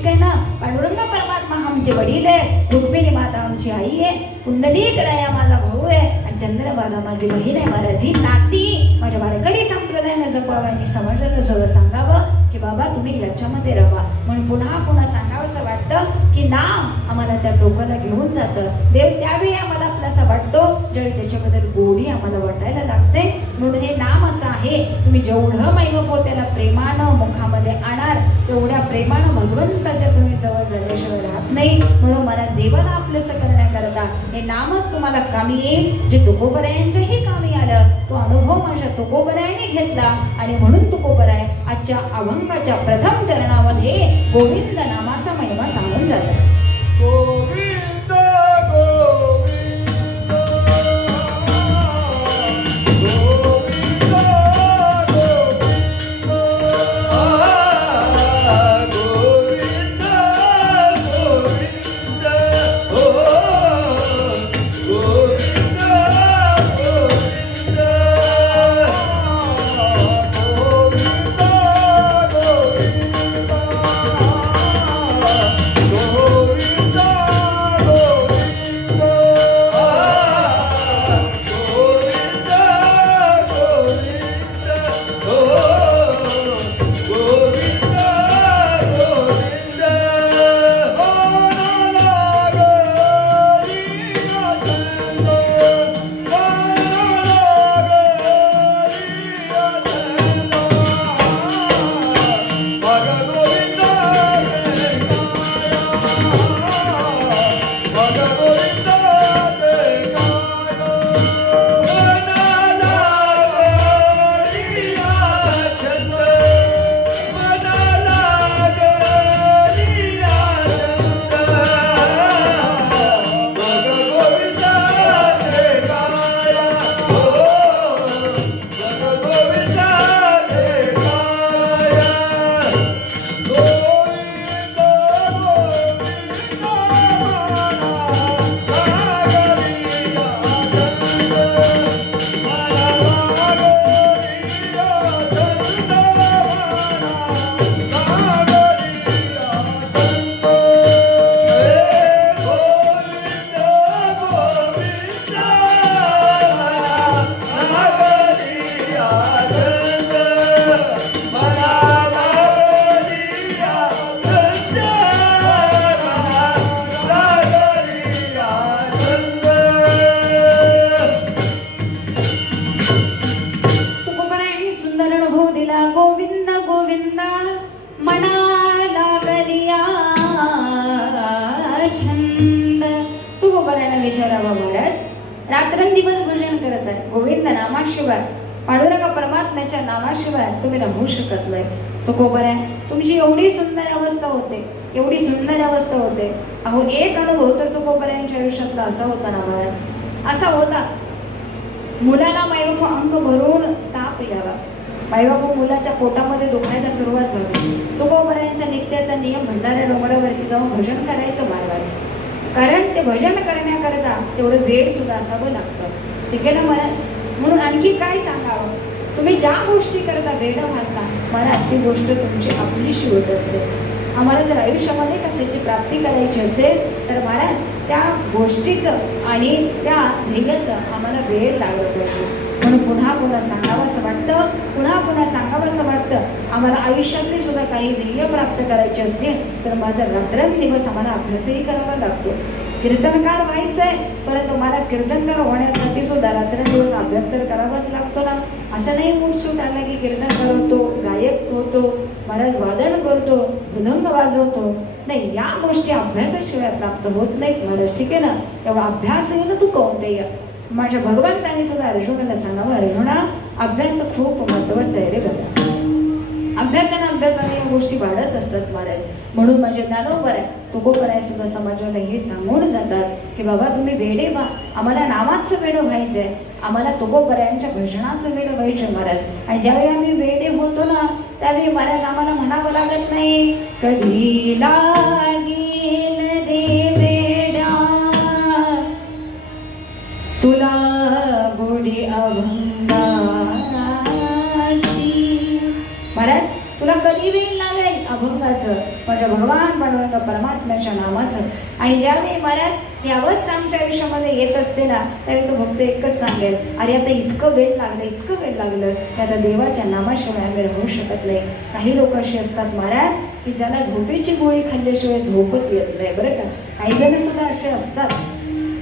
ठीक आहे ना. पांडुरंग परमात्मा आमचे वडील आहे, रुक्मिणी माता आमची आई आहे, पुंडलिक राया माझा भाऊ आहे आणि चंद्रबाधा माझी बहीण आहे. महाराज ही नाती माझ्या वारकरी संप्रदायाने जपावं आणि समजलं सगळं सांगावं की बाबा तुम्ही याच्यामध्ये राहा. म्हणून पुन्हा पुन्हा सांगावंसं वाटतं की नाम आम्हाला त्या टोकाला घेऊन जातं. देव त्यावेळी आम्हाला आपलासा वाटतो ज्यावेळी त्याच्याबद्दल गोडी आम्हाला वाटायला लागते. म्हणून हे नाम असं आहे, तुम्ही जेवढं मैगपो त्याला प्रेमानं मुखामध्ये आणाल तेवढ्या प्रेमानं भगवंताच्या तुम्ही जवळ झाल्याशिवाय राहत नाही. म्हणून महाराज देवाला आपलंसं करण्याकरता हे नामच तुम्हाला कामी येईल, जे तुकोबरायांच्याही कामी आलं. तो अनुभव माझ्या तुकोबरायाने घेतला आणि म्हणून तुकोबराय आजच्या अभंगाच्या प्रथम चरणामध्ये गोविंद नामाचा महिमा सांगून झाला. गोविंद गोविंद गोविंद गोविंद गोविंद विचारावा महाराज. रात्रंदिवस भजन करत आहे, गोविंद नामाशिवाय पांडुरंग परमात्म्याच्या नामाशिवाय तुम्ही राहू शकत नाही. तो कोबर आहे, तुमची एवढी सुंदर अवस्था होते, एवढी सुंदर अवस्था होते. अहो एक अनुभव तर तो कोबऱ्यांच्या आयुष्यातला असा होता ना महाराज, असा होता मुलाला मायबाप अंक भरून ताप यावा, मायबाप मुलाच्या पोटामध्ये दुखायला सुरुवात झाली. तो कोबऱ्यांचा नित्याचा नियम भंडारा डोंगरावरती जाऊन भजन करायचं मारवायचं, कारण ते भजन करण्याकरता तेवढं वेळ सुद्धा असावं लागतं. ठीक आहे ना महाराज. म्हणून आणखी काय सांगावं, तुम्ही ज्या गोष्टी करता वेळ घालता महाराज ती गोष्ट तुमची आपलीशी होत असते. आम्हाला जर आयुष्यामध्ये कशाची प्राप्ती करायची असेल तर महाराज त्या गोष्टीचं आणि त्या ध्येयाचं आम्हाला वेळ लागत असतो. म्हणून पुन्हा पुन्हा सांगावं असं वाटतं, पुन्हा पुन्हा सांगावं असं वाटतं. आम्हाला आयुष्यातली सुद्धा काही ध्येय प्राप्त करायची असतील तर माझा रात्रंदिवस आम्हाला अभ्यासही करावा लागतो. कीर्तनकार व्हायचं आहे, परंतु महाराज कीर्तनकार होण्यासाठी सुद्धा रात्रंदिवस अभ्यास तर करावाच लागतो ना. असं नाही मूडसूट आला की कीर्तनकार होतो, गायक होतो, महाराज वादन करतो, मृदंग वाजवतो. नाही, या गोष्टी अभ्यासाशिवाय प्राप्त होत नाहीत महाराज. ठीक आहे ना. तेव्हा अभ्यास आहे ना तू कौंतेय. माझ्या भगवंताने सुद्धा अर्जुनाला सांगावं, अर्जुना अभ्यास खूप महत्वाचा आहे रे बघा. अभ्यासाने या गोष्टी वाढत असतात महाराज. म्हणून म्हणजे ज्ञानोबर आहे तुकोबर आहे सुद्धा समाजाला हे सांगून जातात की बाबा तुम्ही वेडे व्हा, आम्हाला नावाचं वेडं व्हायचंय, आम्हाला तुकोबऱ्यांच्या भजनाचं वेडं व्हायचं महाराज. आणि ज्यावेळी आम्ही वेडे होतो ना त्यावेळी महाराज आम्हाला म्हणावं लागत नाही कधी लागेल रे वेडा तुला गोडी अभंगाची. महाराज तुला कधी वेळ लागेल अभंगाचं, माझ्या भगवान पांडुरंग परमात्म्याच्या नामाचं. आणि ज्यावेळी महाराज ही अवस्था आमच्या आयुष्यामध्ये येत असते ना, त्यावेळी तो भक्त एकच सांगेल, अरे आता इतकं वेळ लागलं, इतकं वेळ लागलं की आता देवाच्या नामाशिवाय आम्ही राहू शकत नाही. काही लोक अशी असतात महाराज की ज्याला झोपेची गोळी खाल्ल्याशिवाय झोपच येत नाही बरं का. काही जण सुद्धा असे असतात,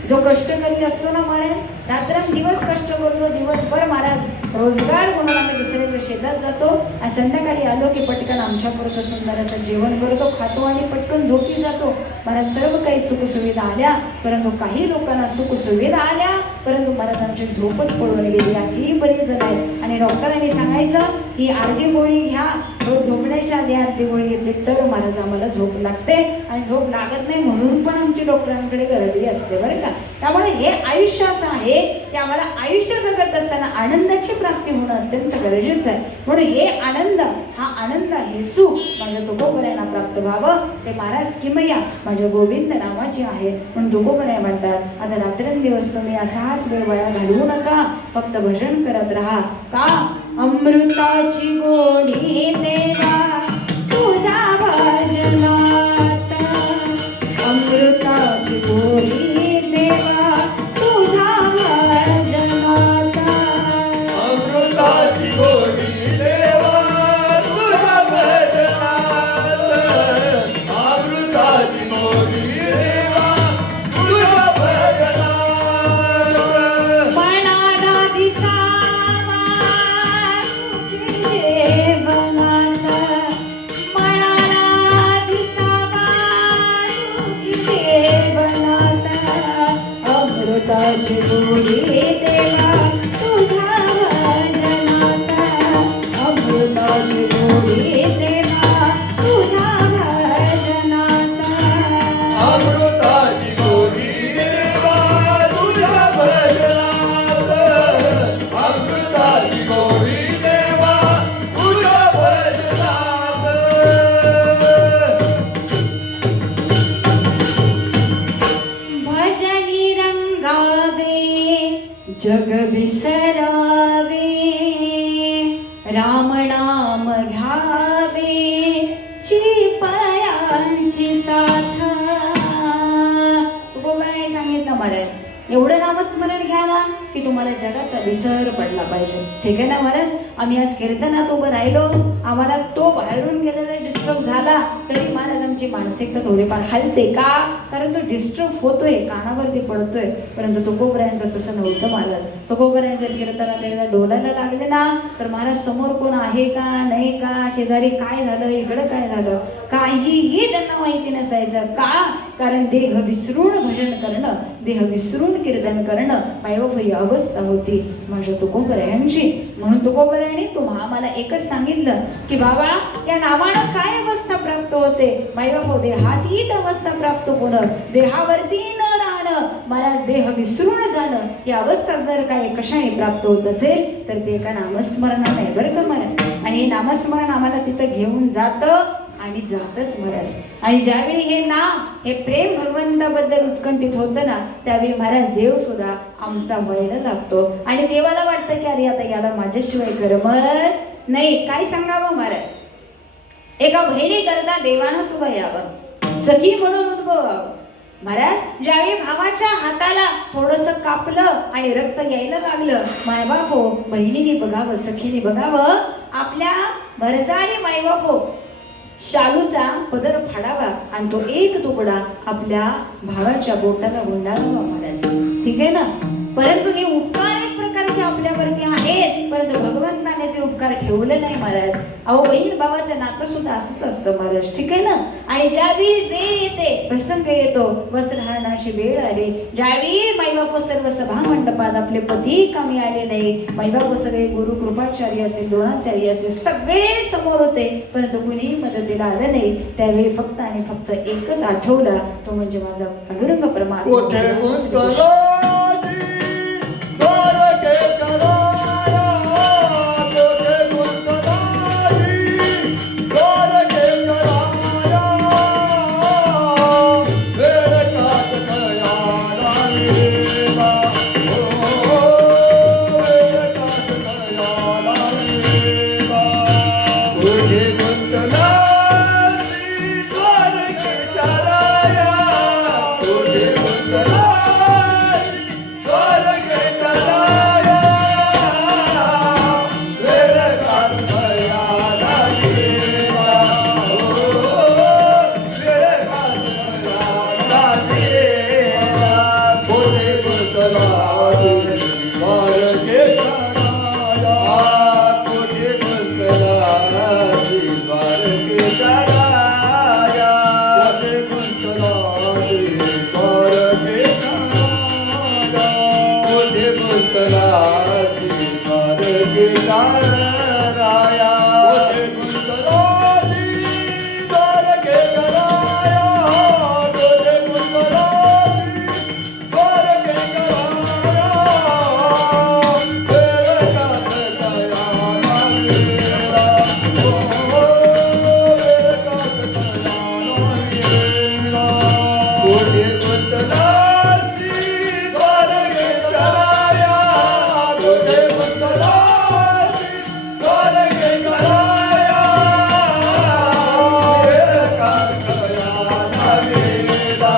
जो कष्टकरी असतो ना महाराज, रात्रंदिवस कष्ट करतो, दिवसभर महाराज रोजगार म्हणून आम्ही दुसऱ्याच्या शेतात जातो आणि संध्याकाळी आलो की पटकन आमच्यापुरतं सुंदर असं जेवण करतो, खातो आणि पटकन झोपी जातो. महाराज सर्व काही सुखसुविधा आल्या, परंतु काही लोकांना सुखसुविधा आल्या परंतु महाराज आमची झोपच पळून गेली, अशीही बरीच जण आहेत. आणि डॉक्टरांनी सांगायचं की अर्धी गोळी घ्या, रोज झोपण्याच्या आधी अर्धी गोळी घेतली तर महाराज आम्हाला झोप लागते, आणि झोप लागत नाही म्हणून पण आमची डॉक्टरांकडे गर्दी असते बरं का. त्यामुळे हे आयुष्य असं आहे की आम्हाला आयुष्य जगत असताना आनंदाची प्राप्ती होणं अत्यंत गरजेचं आहे. म्हणून हे आनंद, हा आनंद, हे सुख माझ्या तुकोबऱ्यांना प्राप्त व्हावं, ते महाराज किमया माझ्या गोविंद नामाची आहे. म्हणून तुकोबऱ्या म्हणतात, आता रात्रंदिवस तुम्ही असाच वेळ वाया घालवू नका, फक्त भजन करत राहा. का अमृताची गोडी देवा तुझ्या भजनात, अमृताची गोडी देवा तुझ्या भजनात, अमृताची गोडी देवा तुझ्या भजनात, अमृताची गोडी देवा तुझ्या भजनात. मनाला दिसावा सुखी देवनाथ, मनाला दिसावा सुखी देवनाथ, अमृताची गोडी देवा तुझ्या भजनात, अमृताची गोडी देवा तुझ्या भजनात. अमृताची गोडी देवा तुझ्या भजनात, अमृताची गोडी देवा तुझ्या भजनात. भजनी रंगावे जग विसरावे, राम नाम घ्यावे चिपळ्यांची साथ. तुकोबाराने सांगितलं महाराज, एवढं नामस्मरण घ्या ना की तुम्हाला जगाचा विसर पडला पाहिजे. ठीक आहे ना महाराज. आम्ही आज कीर्तनात उभं राहिलो, आम्हाला तो बाहेरून गेलेला डिस्टर्ब झाला तरी महाराज आमची मानसिकता थोडीफार हलते. का? कारण तो डिस्टर्ब होतोय, कानावरती पडतोय. परंतु तुकोबरायांचं तसं नव्हतं महाराज. तुकोबराय जर कीर्तनात एकदा डोलायला लागले ना तर महाराज समोर कोण आहे का नाही का, शेजारी काय झालं, इकडं काय झालं, काहीही त्यांना माहिती नसायचं. का? कारण देह विसरून भजन करणं, देह विसरून कीर्तन करणं मायबाप ही अवस्था होती माझ्या तुकोबरायांची. म्हणून तुकोबरायाने तुम्हा मला एकच सांगितलं की बाबा या नावानं काय अवस्था प्राप्त होते. मायबाप देहातीत अवस्था प्राप्त होणं, देहावरती न राहणं, महाराज देह विसरून जाणं, ही अवस्था जर काय कशाने प्राप्त होत असेल तर ते एका नामस्मरणाने आहे बरं का महाराज. आणि हे नामस्मरण आम्हाला तिथं घेऊन जातं आणि जातच महाराज. आणि ज्यावेळी हे नाम, हे प्रेम भगवंताबद्दल उत्कंठित होतं ना त्यावेळी महाराज देव सुद्धा आमचा वैर लागतो आणि देवाला वाटतं की अरे आता याला माझ्याशिवाय करमत नाही. काय सांगावं महाराज, एका बहिणी करता देवानं सुद्धा यावं, सखी म्हणून उद्भवावं. महाराज ज्यावेळी भावाच्या हाताला थोडंसं कापलं आणि रक्त यायला लागलं, मायबाप हो बहिणीने बघावं, सखीने बघावं, आपल्या भरजारी मायबाप हो शालूचा पदर फाडावा आणि तो एक तुकडा आपल्या भावाच्या बोटाला गुंडाळावा महाराज. ठीक आहे ना. परंतु हे उपकार एक प्रकारचे आपल्यावरती आहेत, परंतु भगवंताने ते उपकार ठेवले नाही महाराज. अहो बहीण भावाचं नातं सुद्धा असंच असतं महाराज. ठीक आहे ना. आणि ज्यावेळी वेळ येते, प्रसंग येतो, वस्त्रहरणाची वेळ आली, ज्यावेळी माईबाप सर्व सभा मंडपात आपले पती कामी आले नाही, माईबाप सगळे गुरु कृपाचार्य असेल, द्रोणाचार्य असेल, सगळे समोर होते, परंतु कुणीही मदतीला आलं नाही. त्यावेळी फक्त आणि फक्त एकच आठवला, तो म्हणजे माझा पांडुरंग परमात्मा. गुंत राया ओटे कुंतलाली द्वारके कराया ओटे कुंतलाली द्वारके कराया तेरे कात कया नागेला ओ तेरे कात कया नागेला ओटे कुंतलाली द्वारके कराया ओटे कुंतलाली द्वारके कराया तेरे कात कया नागेला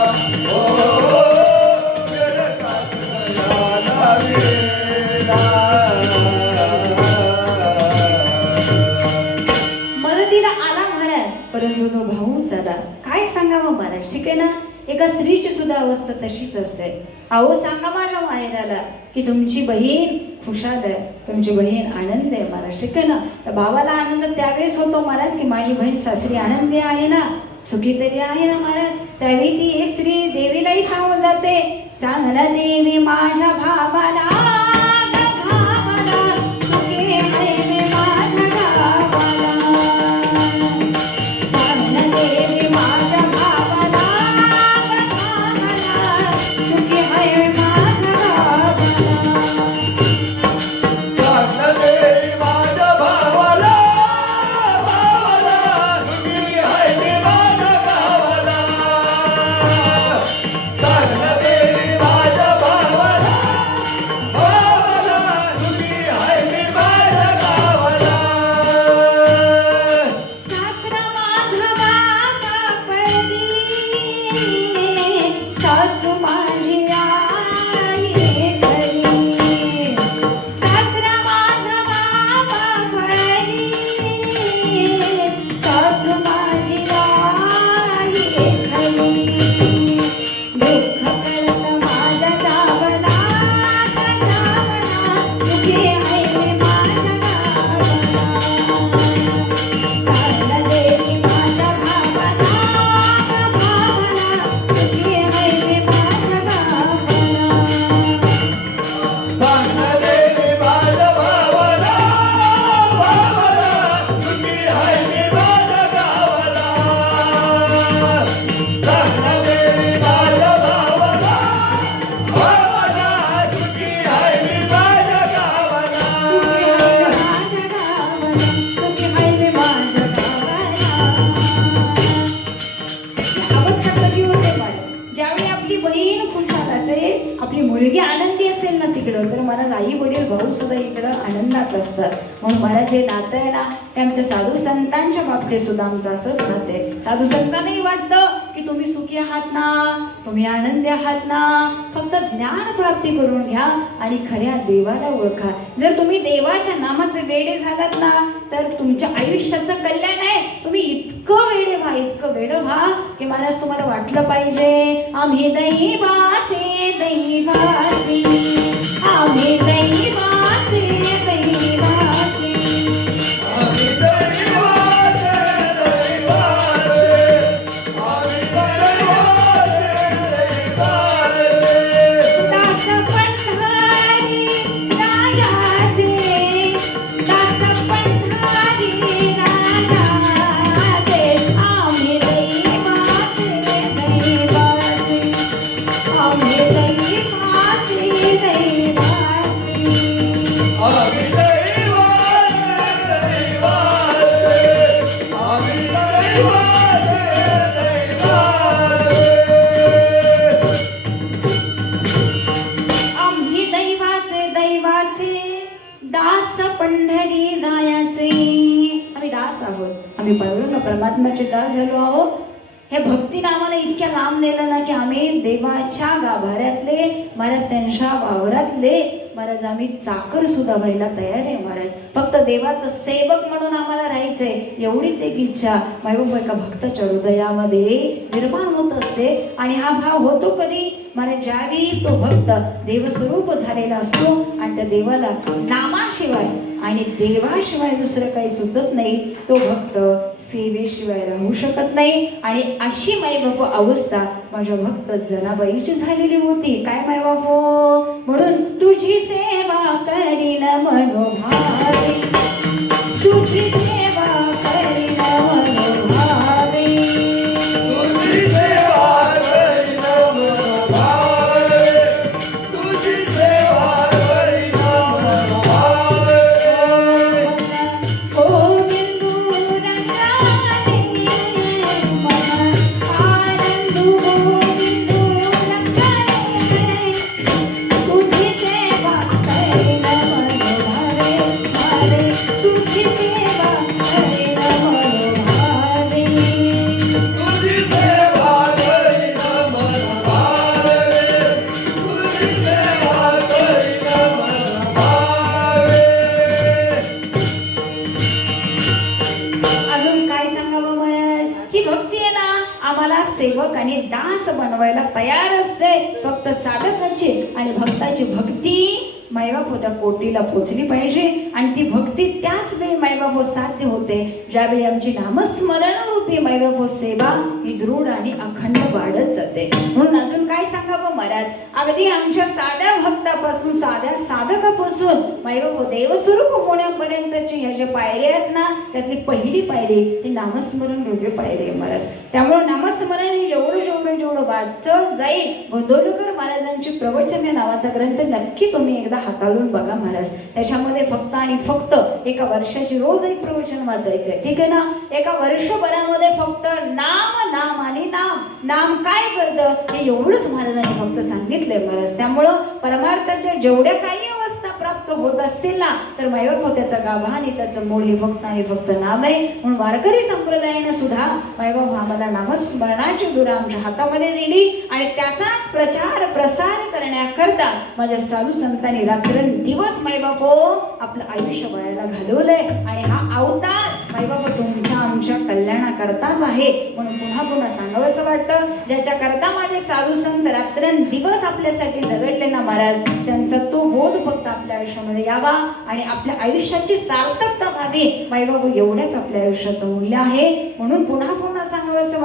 ओ तेरे कात कया नागेला मदतीला आला महाराज, परंतु तो भाऊ झाला. काय सांगावं महाराज, ठीक आहे ना. एका स्त्रीची सुद्धा अवस्था तशीच असते. अहो सांगा माझ्या माहेराला की तुमची बहीण खुशाल आहे, तुमची बहीण आनंद आहे महाराज, ठीक आहे ना. तर भावाला आनंद त्यावेळेस होतो महाराज की माझी बहीण सासरी आनंदी आहे ना, सुखी तरी आहे ना महाराज. त्यावेळी ती एक स्त्री देवीलाही सांगून जाते, सांग ना देवी माझ्या भावाला सुखी आहे माझ्या गावाला. सांग देवी माझ्या भावाला सुखी आहे माझ्या गावाला. सांगते माझ्या भावाला भावाला सुखी आहे माझ्या गावाला. सांगते माझ्या भावाला भावाला सुखी आहे माझ्या गावाला. सासरा माझा बाबा पडली, सासू माझी आई घरी. सासरा माझा बाबा पडली, सासू माझी आई घरी. दुःख कळत माझ्या जावला, सुखी आहे माझ्या गावाला. सांग देवी माझ्या भावाला सुखी आहे माझ्या गावाला. सांगते माझ्या भावाला भावाला सुखी आहे माझ्या गावाला. सांगते माझ्या भावाला भावाला सुखी आहे माझ्या गावाला. अवस्था कधी होते पण ज्यावेळी आपली बहीण खुशाल असेल, आपली मुलगी आनंदी असेल ना तिकडं, तर महाराज आई वडील भाऊ सुद्धा इकडं आनंदात असतात. म्हणून महाराज हे नातं आहे ना, ते आमच्या साधू संतांच्या बाबतीत सुद्धा आमचं असंच नाते. साधू संतांनाही वाटतं की तुम्ही सुखी आहात ना, तुम्ही आनंदी आहात ना, फक्त ज्ञान प्राप्ती करून घ्या आणि खऱ्या देवाला ओळखा. जर तुम्ही देवाच्या नामाचे वेडे झालात ना, तर तुमच्या आयुष्याचं कल्याण आहे. तुम्ही इतकं वेडे व्हा, इतकं वेडं व्हा की महाराज तुम्हाला वाटलं पाहिजे आम्ही दैवाचे दैवाचे, आम्ही दैवाचे दैवाचे. आम्ही दैवाचे दैवाचे, आम्ही दैवाचे दैवाचे. दास पंढरी रायाचे, दास पंढरी रायाचे, आम्ही दैवाचे दैवाचे, आम्ही दैवाचे दैवाचे. आम्ही दैवाचे दैवाचे, आम्ही दैवाचे दैवाचे. आम्ही दैवाचे दैवाचे, दास पंढरी रायाचे. आम्ही दास आहोत, आम्ही पांडुरंग परमात्म्याचे दास झालो आहोत. हे भक्तीनं आम्हाला इतक्या लांब नेलं ना की आम्ही देवाच्या गाभाऱ्यातले महाराज, त्यांच्या वावरातले महाराज, आम्ही चाकर सुद्धा व्हायला तयार आहे महाराज. फक्त देवाचं सेवक म्हणून आम्हाला राहायचंय, एवढीच एक इच्छा मायबाबा एका भक्ताच्या हृदयामध्ये निर्माण होत असते. आणि हा भाव होतो कधी महाराज, ज्यावेळी तो भक्त देवस्वरूप झालेला असतो आणि त्या देवाला नामाशिवाय आणि देवाशिवाय दुसरं काही सुचत नाही. तो भक्त सेवेशिवाय राहू शकत नाही. आणि अशी मायबाप अवस्था माझ्या भक्त जनाबाईची झालेली होती. काय मायबाप? म्हणून तुझी सेवा करीन मनोभावे, तुझी सेवा करीन मनोभावे, तुझी सेवा करीन मनोभावे, तुझी सेवा करीन मनोभावे. गोविंदू रंगाने मन आनंदू, गोविंदू रंगाने तुझी सेवा करीन मनोभावे, भावे तुझी सेवा करीन मनोभावे. तुझी सेवा करीन मनोभावे, तुझी सेवा करीन मनोभावे. अजून काय सांगावं महाराज? की भक्ती आहे ना, आम्हाला सेवक आणि दास बनवायला तयार असते. फक्त साधकाची आणि भक्ताची भक्ती मायबाप त्या कोटीला पोचली पाहिजे. आणि ती भक्ती त्याच वेळी मायबाप साध्य होते ज्यावेळी आमची नामस्मरण रूपी मायबाप सेवा ही दृढ आणि अखंड वाढत जाते. म्हणून अजून काय सांगावं महाराज? अगदी आमच्या साध्या भक्तापासून, साध्या साधकापासून मायबाप देवस्वरूप होण्यापर्यंतची ह्या ज्या पायऱ्या आहेत ना, त्यातली पहिली पायरी ही नामस्मरण रूपी पायरी आहे महाराज. त्यामुळे नामस्मरण हे जेवढं वाचतं जाईल. गोंदवलेकर महाराजांची प्रवचन या नावाचा ग्रंथ नक्की तुम्ही एकदा हाताळून बघा महाराज. त्याच्यामध्ये फक्त आणि फक्त एका वर्षाची रोज एक प्रवचन वाचायचंय, ठीक आहे ना. एका वर्षभरामध्ये फक्त नाम नाम आणि नाम काय करतं हे एवढंच महाराजांनी फक्त सांगितलंय महाराज. त्यामुळं परमार्थाच्या जेवढ्या काही अवस्था प्राप्त होत असतील ना, तर मायबाप त्याचा गाभा आणि त्याचं मूळ हे फक्त आणि फक्त नाम आहे. म्हणून वारकरी संप्रदायाने सुद्धा मायबाप आम्हाला नामस्मरणाची दुरा आमच्या हातामध्ये दिली. आणि त्याचाच प्रचार प्रसार करण्याकरता माझ्या साधू संतांनी रात्रंदिवस मायबाप आपलं आयुष्य वयाला घालवलंय. आणि हा अवतार मायबाप तुमच्या आमच्या कल्याणाकरताच आहे. म्हणून पुन्हा पुन्हा सांगावंसं वाटतं, ज्याच्या करता माझे साधू संत रात्रंदिवस आपल्यासाठी झगडले ना महाराज, त्यांचा तो बोध फक्त आपल्या आयुष्यामध्ये यावा आणि आपल्या आयुष्याची सार्थकता व्हावी. मायबाप एवढ्याच आपल्या आयुष्याचं मूल्य आहे. म्हणून पुन्हा पुन्हा सांगावंसं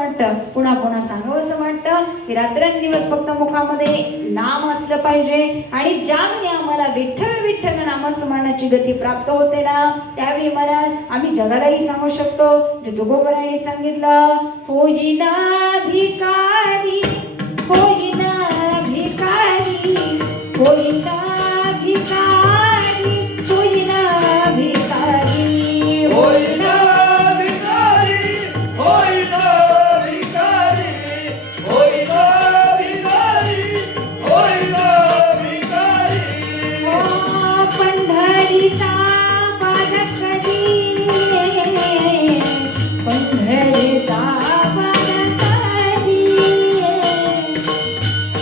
वाटतं की रात्रंदिवस फक्त मुखामध्ये नाम असलं पाहिजे. आणि ज्यावेळी आम्हाला विठ्ठल विठ्ठल नामस्मरणाची गती प्राप्त होते ना, त्यावेळी महाराज आम्ही जगालाही सांगू शकतो जे तुकोबरायांनी सांगितलं, होईना भिकारी, होईना भिकारी, होईना भिकारी, होईना भिकारी, होईना भिकारी, होईना भिकारी, होईना भिकारी, होईना भिकारी. पंढरीचा बालकडी, पंढरीचा बालकडी,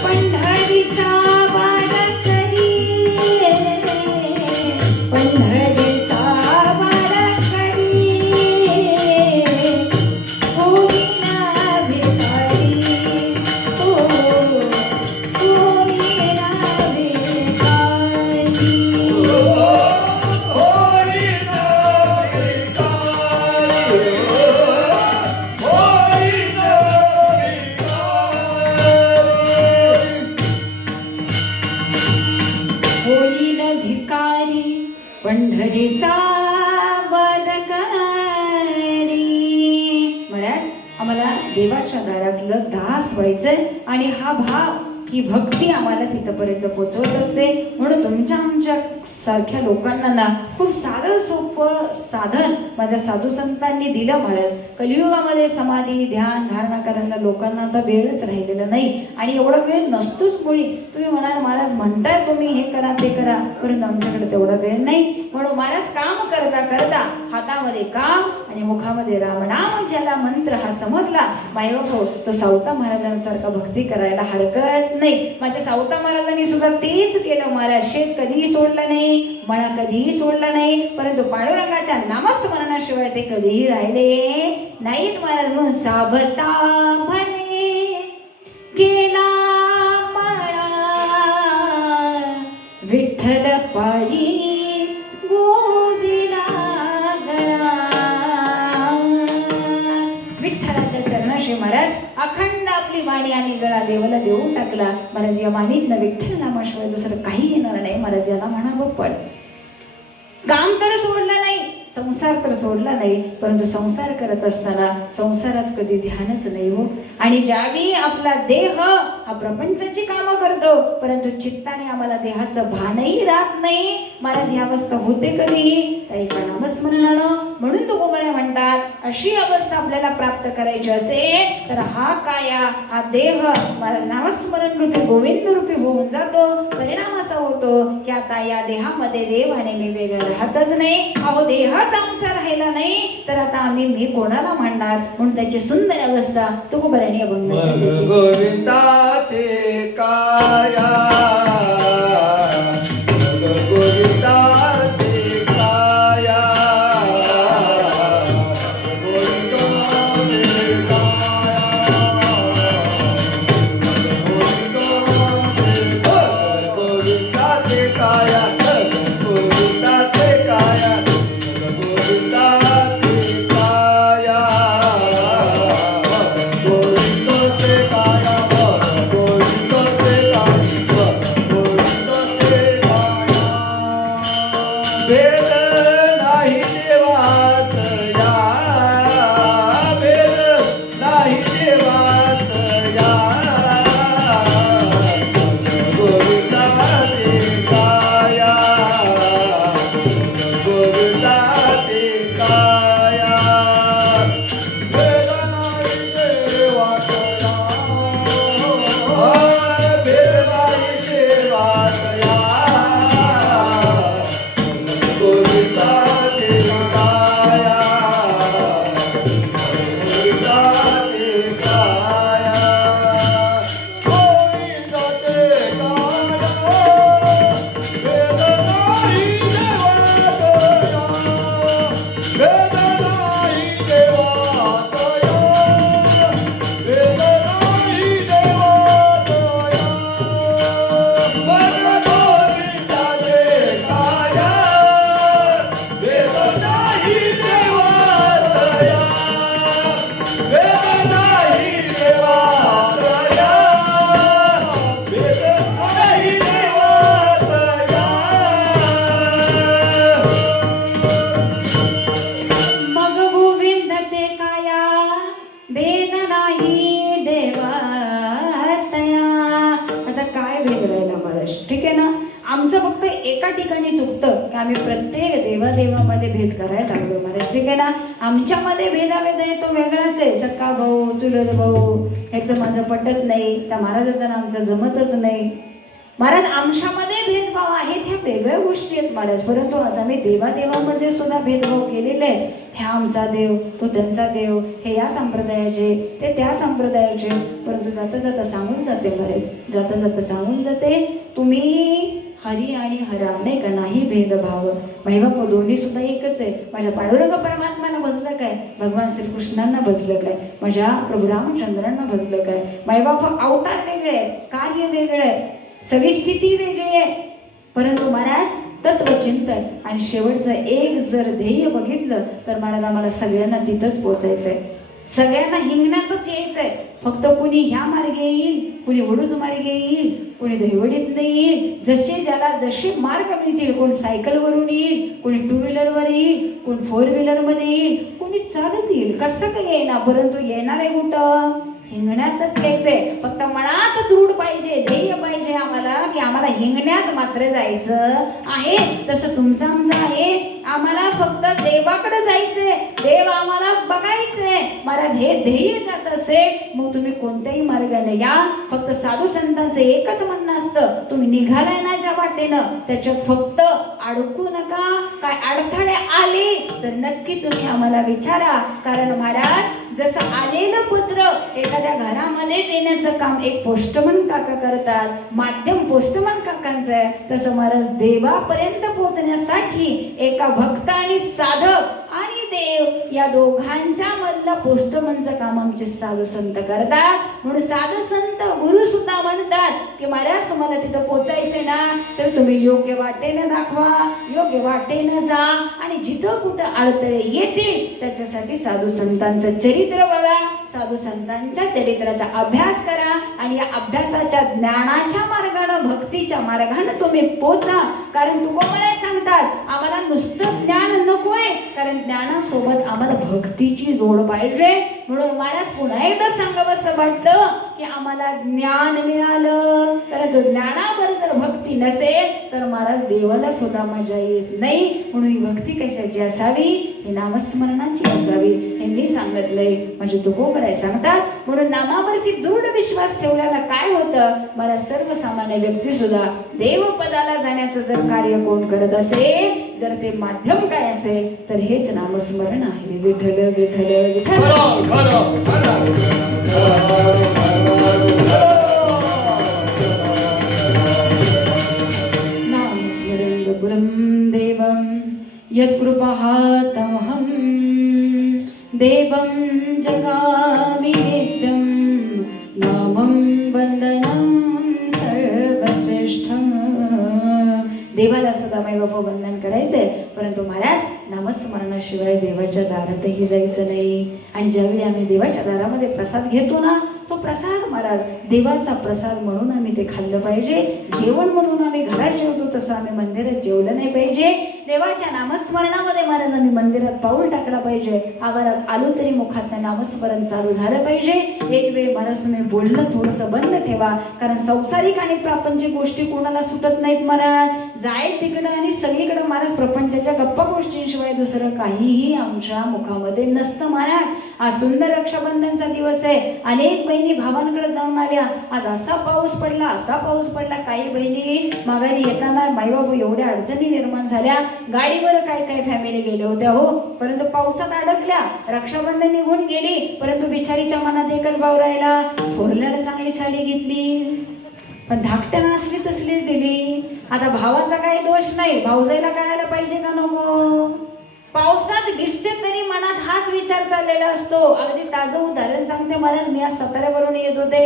पंढरीचा बालकडी, पंढरीचा बालकडी, होईना भिकारी, होईना भिकारी. होईना भिकारी, होईना भिकारी. होईन भिकारी, पंढरीचा वारकरी. महाराज आम्हाला देवाच्या दारातलं दास व्हायचंय. आणि हा भाव, ही भक्ती आम्हाला तिथपर्यंत पोहोचवत असते. म्हणून तुमच्या आमच्या सारख्या लोकांना ना खूप साधं सोपं साधन माझ्या साधू संतांनी दिलं महाराज. कलियुगामध्ये समाधी ध्यान धारणा करायला लोकांना आता वेळच राहिलेला नाही. आणि एवढा वेळ नसतोच मुळी. तुम्ही म्हणाल महाराज म्हणताय तुम्ही हे करा ते करा, परंतु आमच्याकडे तेवढा वेळ नाही. म्हणून महाराज काम करता करता हातामध्ये काम आणि मुखामध्ये रामनाम ज्याला मंत्र हा समजला मायबाप, तो सावता महाराजांसारखा भक्ती करायला हरकत नाही. माझ्या सावता महाराजांनी सुद्धा तेच केलं महाराज. शेत कधीही सोडलं नाही, मळा कधीही सोडला नाही, परंतु पांडुरंगाच्या नामस्मरणाशिवाय ते कधीही राहिले नाहीत महाराज. म्हणून सावता म्हणे गेला मळा, विठ्ठल पायी गोविंदा, आपली वाणी आणि गळा देवाला देऊन टाकला. महाराज या वाणीतनं विठ्ठल नामाशिवाय दुसरं काही येणार नाही. महाराज याला म्हणावं पण काम तर सोडलं नाही, संसार तर सोडला नाही, परंतु संसार करत असताना संसारात कधी ध्यानच नाही हो. आणि ज्यावेळी आपला देह हा प्रपंचाची कामं करतो, परंतु चित्ताने आम्हाला देहाचं भानही राहत नाही. महाराज ही अवस्था होते कधी काही का नामस्मरणानं. म्हणून तुकोबरे म्हणतात अशी अवस्था आपल्याला प्राप्त करायची असेल तर हा काया हा देह महाराज नामस्मरण रूपी गोविंद रूपी होऊन जातो. परिणाम असा होतो की आता या देहामध्ये देव आणि मी वेगळं राहतच नाही. अहो देहाच आमचा राहिला नाही तर आता मी कोणाला म्हणणार. म्हणून त्याची सुंदर अवस्था तुकोबऱ्याने अभंगाची गोविंदा ते काया गोविंदा ते काया गोविंदा ते काया गोविंदा ते काया गोविंदा ते काया गोविंदा ते काया गोविंदा ते काया गोविंदा ते काया वेद नाही देवात या वेद नाही देवात या गोविंदा ते काया गोविंदा ते काया वेद नाही देवात या वेद नाही देवात या गोविंदा ते काया गोविंदा ते काया गोविंदा ते काया वेद नाही देवात या वेद नाही देवात या वेद नाही देवात या मन गोविंदा ते काया वेद नाही देवात या वेद नाही देवात या वेद नाही देवात या मग गोविंद ते काया भेद नाही देवातया. आता काय भेद राहिला महाराज? ठीक आहे ना, आमचं फक्त एका ठिकाणी चुकतं की आम्ही प्रत्येक देवादेवामध्ये भेद करायला लागलो महाराज. ठीक आहे ना, आमच्यामध्ये भेदाभेद आहे तो वेगळाच आहे. सक्का भाऊ चुलत भाऊ ह्याचं माझं पटत नाही, त्या महाराजाचं आणि आमचं जमतच नाही. महाराज आमच्यामध्ये भेदभाव आहेत ह्या वेगळ्या गोष्टी आहेत महाराज. परंतु आज आम्ही देवादेवामध्ये सुद्धा भेदभाव केलेले आहेत. ह्या आमचा देव तो त्यांचा देव, हे या संप्रदायाचे ते त्या संप्रदायाचे. परंतु जाता जाता सांगून जाते महाराज, जाता जाता सांगून जाते तुम्ही हरी आणि हरा नाही का, नाही भेदभाव. बाप दोन्ही सुद्धा एकच आहे. माझ्या पांडुरंग परमात्म्याला भजलं काय, भगवान श्रीकृष्णांना भजलं काय, माझ्या प्रभू रामचंद्रांना भजलं काय. बाप अवतार वेगळे आहेत, कार्य वेगळे आहे, सविस्थिती वेगळी आहे. परंतु महाराज तत्वचिंतन आणि शेवटचं एक जर ध्येय बघितलं तर महाराज आम्हाला सगळ्यांना तिथंच पोचायचंय. सगळ्यांना हिंगणातच यायचंय. फक्त कुणी ह्या मार्गे येईल, कुणी वडूज मार्गे येईल, कुणी दहिवडीत येईल. जसे ज्याला जसे मार्ग मिळतील, कोण सायकलवरून येईल, कोणी टू व्हीलरवर येईल, कोण फोर व्हीलरमध्ये येईल, कोणी चालत येईल. कसं काही येईना, परंतु येणार आहे कुठं? हिंगण्यातच यायचंय. फक्त मनात दृढ पाहिजे, ध्येय पाहिजे आम्हाला की आम्हाला हिंगण्यात मात्र जायचं आहे. तसं तुमचं आमचं आहे. आम्हाला फक्त देवाकडे जायचंय, देव आम्हाला बघायचंय महाराज. हे ध्येय ज्याचं असेल मग तुम्ही कोणत्याही मार्गाने या. फक्त साधू संतांचं एकच म्हणणं असतं, तुम्ही निघालाय ना ज्या वाटेनं त्याच्यात फक्त अडकू नका. काय अडथळे आले तर नक्की तुम्ही आम्हाला विचारा. कारण महाराज जसं आलेलं पत्र एखाद्या घरामध्ये देण्याचं काम एक पोस्टमन काका करतात, माध्यम पोस्टमन काकांचं आहे, तसं महाराज देवापर्यंत पोहोचण्यासाठी एका भक्त आणि साधक आणि देव या दोघांच्या मधलं पोस्टमनचं काम आमचे साधू संत करतात. म्हणून साधू संत गुरु सुद्धा म्हणतात की महाराज तुम्हाला तिथं पोचायचंय ना तर तुम्ही योग्य वाटेनं दाखवा, योग्य वाटेनं जा आणि जिथं कुठं अडथळे येतील त्याच्यासाठी साधू संतांचं चरित्र बघा, साधू संतांच्या चरित्राचा अभ्यास करा आणि या अभ्यासाच्या ज्ञानाच्या मार्गानं, भक्तीच्या मार्गानं तुम्ही पोचा. कारण तुकोबराय सांगतात आम्हाला नुसतं ज्ञान नकोय, कारण ज्ञानासोबत आम्हाला भक्तीची जोड पाहिजे. म्हणून महाराज पुन्हा एकदा सांगावंसं वाटतं की आम्हाला ज्ञान मिळालं, परंतु ज्ञानावर जर भक्ती नसेल तर महाराज देवाला सुद्धा मजा येत नाही. म्हणून ही भक्ती कशाची असावी, ही नामस्मरणाची असावी हे मी सांगितलंय. म्हणजे तुकोबराय सांगतात म्हणून नामावरती दृढ विश्वास ठेवल्याला काय होतं, मला सर्वसामान्य व्यक्ती सुद्धा देवपदाला जाण्याचं जर कार्य कोण करत असेल, जर ते माध्यम काय असेल तर हेच नामस्मरण आहे. विठ्ठल विठ्ठल विठ्ठल नामस्मरण गुरुं देवं यत्कृपातमहं देवं जगामि नित्यं नामं वंदनं सर्वश्रेष्ठं. देवाला सुद्धा मायबाप वंदन करायचंय, परंतु महाराज नामस्मरणाशिवाय देवाच्या दारातही जायचं नाही. आणि ज्यावेळी आम्ही देवाच्या दारामध्ये प्रसाद घेतो ना, तो प्रसाद महाराज देवाचा प्रसाद म्हणून आम्ही ते खाल्लं पाहिजे. जेवण म्हणून आम्ही घरात जेवतो तसं आम्ही मंदिरात जेवलं नाही पाहिजे. देवाच्या नामस्मरणामध्ये महाराज आम्ही मंदिरात पाऊल टाकला पाहिजे. आवारात आलो तरी मुखात नामस्मरण चालू झालं पाहिजे. एक वेळ महाराज तुम्ही बोलणं थोडंसं बंद ठेवा, कारण संसारिक आणि प्रापंचिक गोष्टी कोणाला सुटत नाहीत महाराज. जाईल तिकडं आणि सगळीकडं महाराज प्रपंचाच्या गप्पा गोष्टींशिवाय दुसरं काहीही आमच्या मुखामध्ये नसतं महाराज. आज सुंदर रक्षाबंधनचा दिवस आहे. अनेक बहिणी भावांकडे जाऊन आल्या, आज असा पाऊस पडला, असा पाऊस पडला. काही बहिणी माघारी येताना माईबाबू एवढ्या अडचणी निर्माण झाल्या. गाडीवर काय काय फॅमिली गेल्या होत्या हो, परंतु पावसात अडकल्या. रक्षाबंधन निघून गेली, परंतु बिचारीच्या मनात एकच भाव राहिला, थोरल्याला चांगली साडी घेतली पण धाकट्यानं असली तसलीच दिली. आता भावाचा काही दोष नाही, भाऊजाईला कळायला पाहिजे का नको. पावसात दिसते तरी मनात हाच विचार चाललेला असतो. अगदी ताजं उदाहरण सांगते महाराज. मी आज साताऱ्यावरून येत होते.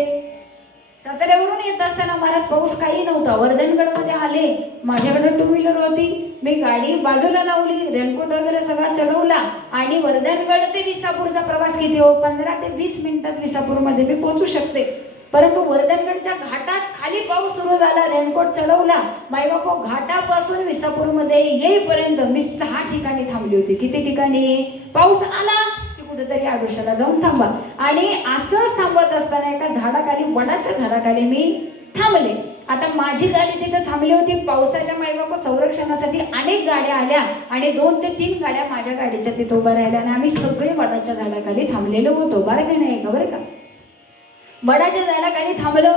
साताऱ्यावरून येत असताना महाराज पाऊस काही नव्हता. वर्धनगडमध्ये आले, माझ्याकडे टू व्हीलर होती. मी गाडी बाजूला लावली, रेनकोट वगैरे सगळा चढवला आणि वर्धनगड ते विसापूरचा प्रवास किती हो, 15 ते 20 मिनिटात विसापूरमध्ये मी पोहोचू शकते. परंतु वर्धनगडच्या घाटात खाली पाऊस सुरू झाला, रेनकोट चढवला. मायबापा घाटापासून विसापूरमध्ये येईपर्यंत मी 6 ठिकाणी थांबली होती. किती ठिकाणी? पाऊस आला की कुठेतरी आडोशाला जाऊन थांबा. आणि असंच थांबत असताना एका झाडाखाली, वडाच्या झाडाखाली मी थांबले. आता माझी गाडी तिथे थांबली होती. पावसाच्या मायबापा संरक्षणासाठी अनेक गाड्या आल्या आणि 2 ते 3 गाड्या माझ्या गाडीच्या तिथे उभ्या राहिल्या आणि आम्ही सगळे वडाच्या झाडाखाली थांबलेलो होतो. बरं का नाही का, बरं का. वडाच्या झाडाखाली थांबलो.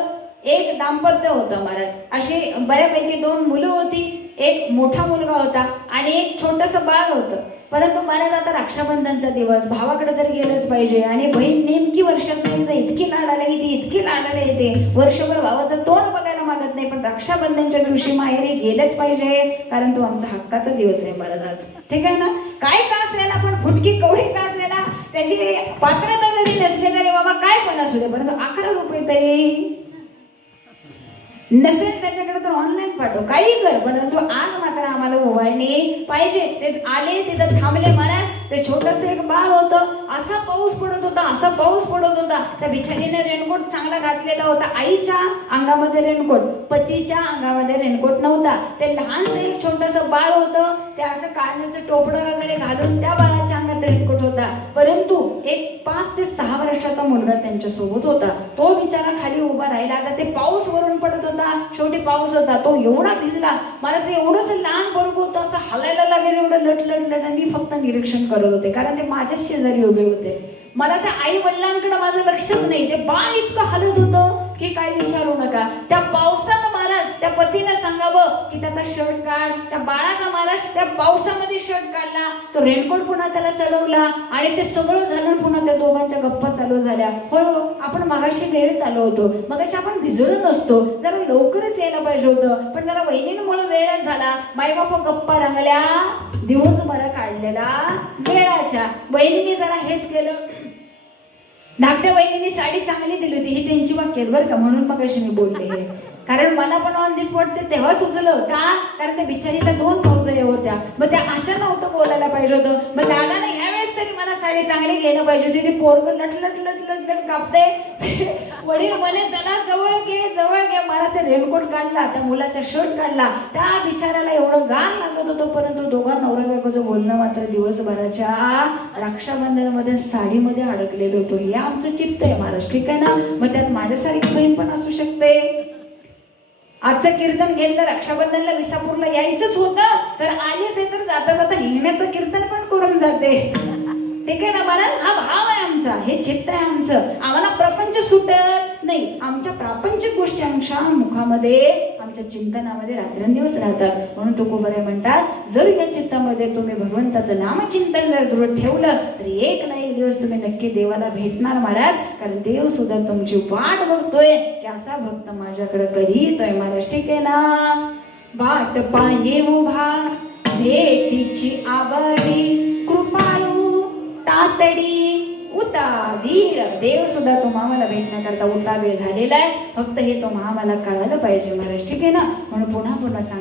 एक दाम्पत्य होतं महाराज. अशी बऱ्यापैकी 2 मुलं होती, एक मोठा मुलगा होता आणि एक छोटंसं बाळ होतं. परंतु महाराज आता रक्षाबंधनचा दिवस, भावाकडे तर गेलंच पाहिजे. आणि बहीण नेमकी वर्षात एकदा इतकी लाडाला येते, इतकी लाडाला येते, वर्षभर भावाचं तोंड बघायला मागत नाही, पण रक्षाबंधनच्या दिवशी माहेरी गेलंच पाहिजे, कारण तो आमचा हक्काचा दिवस आहे महाराज आज. ठीक आहे ना. काय का असेना, पण फुटकी कवडी का असेना, त्याची पात्रता जरी नसली तरी बाबा काय पण असू दे, परंतु 11 रुपये तरी नसेल त्याच्याकडे तर ऑनलाईन पाठव, काही कर, परंतु आज मात्र आम्हाला ओवाळणी पाहिजे. तेच आले, तिथं थांबले महाराज. ते छोटस एक बाळ होतं. असा पाऊस पडत होता, असा पाऊस पडत होता. त्या बिचारीने रेनकोट चांगला घातलेला होता. आईच्या अंगामध्ये रेनकोट, पतीच्या अंगामध्ये रेनकोट नव्हता. ते लहानसं एक छोटस बाळ होतं. ते असं काढण्याचं टोपडं वगैरे घालून त्या बाळाच्या अंगात रेनकोट होता. परंतु एक 5 ते 6 वर्षाचा मुलगा त्यांच्या सोबत होता. तो बिचारा खाली उभा राहिला. आता ते पाऊस वरून पडत होता, शेवटी पाऊस होता. तो एवढा भिजला, मला एवढंसं लहान बर्ग होतं, असं हलायला लागेल एवढं लट. आणि मी फक्त निरीक्षण करत होते, कारण ते माझ्याच शेजारी उभे होते. मला त्या आई वडिलांकडे माझं लक्षच नाही. ते बाळ इतकं हलत होतं की काय विचारू नका. त्या पावसात महाराज त्या पतीनं सांगावं की त्याचा शर्ट काढ. त्या बाळाचा महाराज त्या पावसामध्ये शर्ट काढला, तो रेनकोट पुन्हा त्याला चढवला आणि ते सगळं झालं. पुन्हा त्या दोघांच्या गप्पा चालू झाल्या. होय हो, आपण मगाशी वेळेत आलो होतो, मगाशी आपण भिजलो नसतो, जरा लवकरच यायला पाहिजे होतं, पण जरा वहिनींमुळे वेळच झाला. माईबाप गप्पा रंगल्या, दिवसभर काढलेला वेळाच्या. बहिणीने जरा हेच केलं. धाकट्या बहिणीने साडी चांगली दिली होती, ही त्यांची वाक्य आहेत बरं का, म्हणून मग अशी मी बोलले हे. कारण मला पण ऑन दी स्पॉट ते तेव्हा सुचलं का, कारण त्या बिचारीला 2 भाऊजया होत्या, मग त्या अशा नव्हतं बोलायला पाहिजे होतं. मग दादाने ह्यावेळेस तरी मला साडी चांगली घ्यायला पाहिजे होती. ती पोरगं लट लट लट लट लट कापते. वडील म्हणे त्याला जवळ घे जवळ घे. मला ते रेनकोट काढला, त्या मुलाचा शर्ट काढला. त्या बिचाऱ्याला एवढं गाण लागत होतं, परंतु दोघा नवरा बायकोचं बोलणं मात्र दिवसभराच्या रक्षाबंधनामध्ये साडीमध्ये अडकलेलं होतं. हे आमचं चित्त आहे महाराज, ठीक आहे ना. मग त्यात माझ्यासारखी बहीण पण असू शकते. आजचं कीर्तन घेतलं, रक्षाबंधनला विसापूरला यायचंच होतं, तर आलीच आहे, तर जाता जाता हिंगण्याचं कीर्तन पण करून जाते, ठीक आहे ना महाराज. हा भाव आहे आमचा, हे चित्त आहे आमचं. आम्हाला प्रपंच सुटत नाही, आमच्या प्रापंचिक गोष्टी आमच्या मुखामध्ये, आमच्या चिंतनामध्ये रात्रंदिवस राहतात. म्हणून तुकोबराय म्हणतात, जर या चित्तामध्ये तुम्ही भगवंताचं नामचिंतन जर दृढ ठेवलं तर एक ना एक दिवस तुम्ही नक्की देवाला भेटणार महाराज. कारण देव सुद्धा तुमची वाट बघतोय की असा भक्त माझ्याकडे कधी येतोय महाराज, ठीक आहे ना. वाट पाये उभा भेटीची आवडी, कृपाळू तातडी उतावीर. देव सुद्धा तो आम्हाला भेटण्याकरता उतावीर झालेला आहे. फक्त हे तो आम्हाला कळायला पाहिजे महाराज, ठीक आहे ना. म्हणून पुन्हा पुन्हा सांग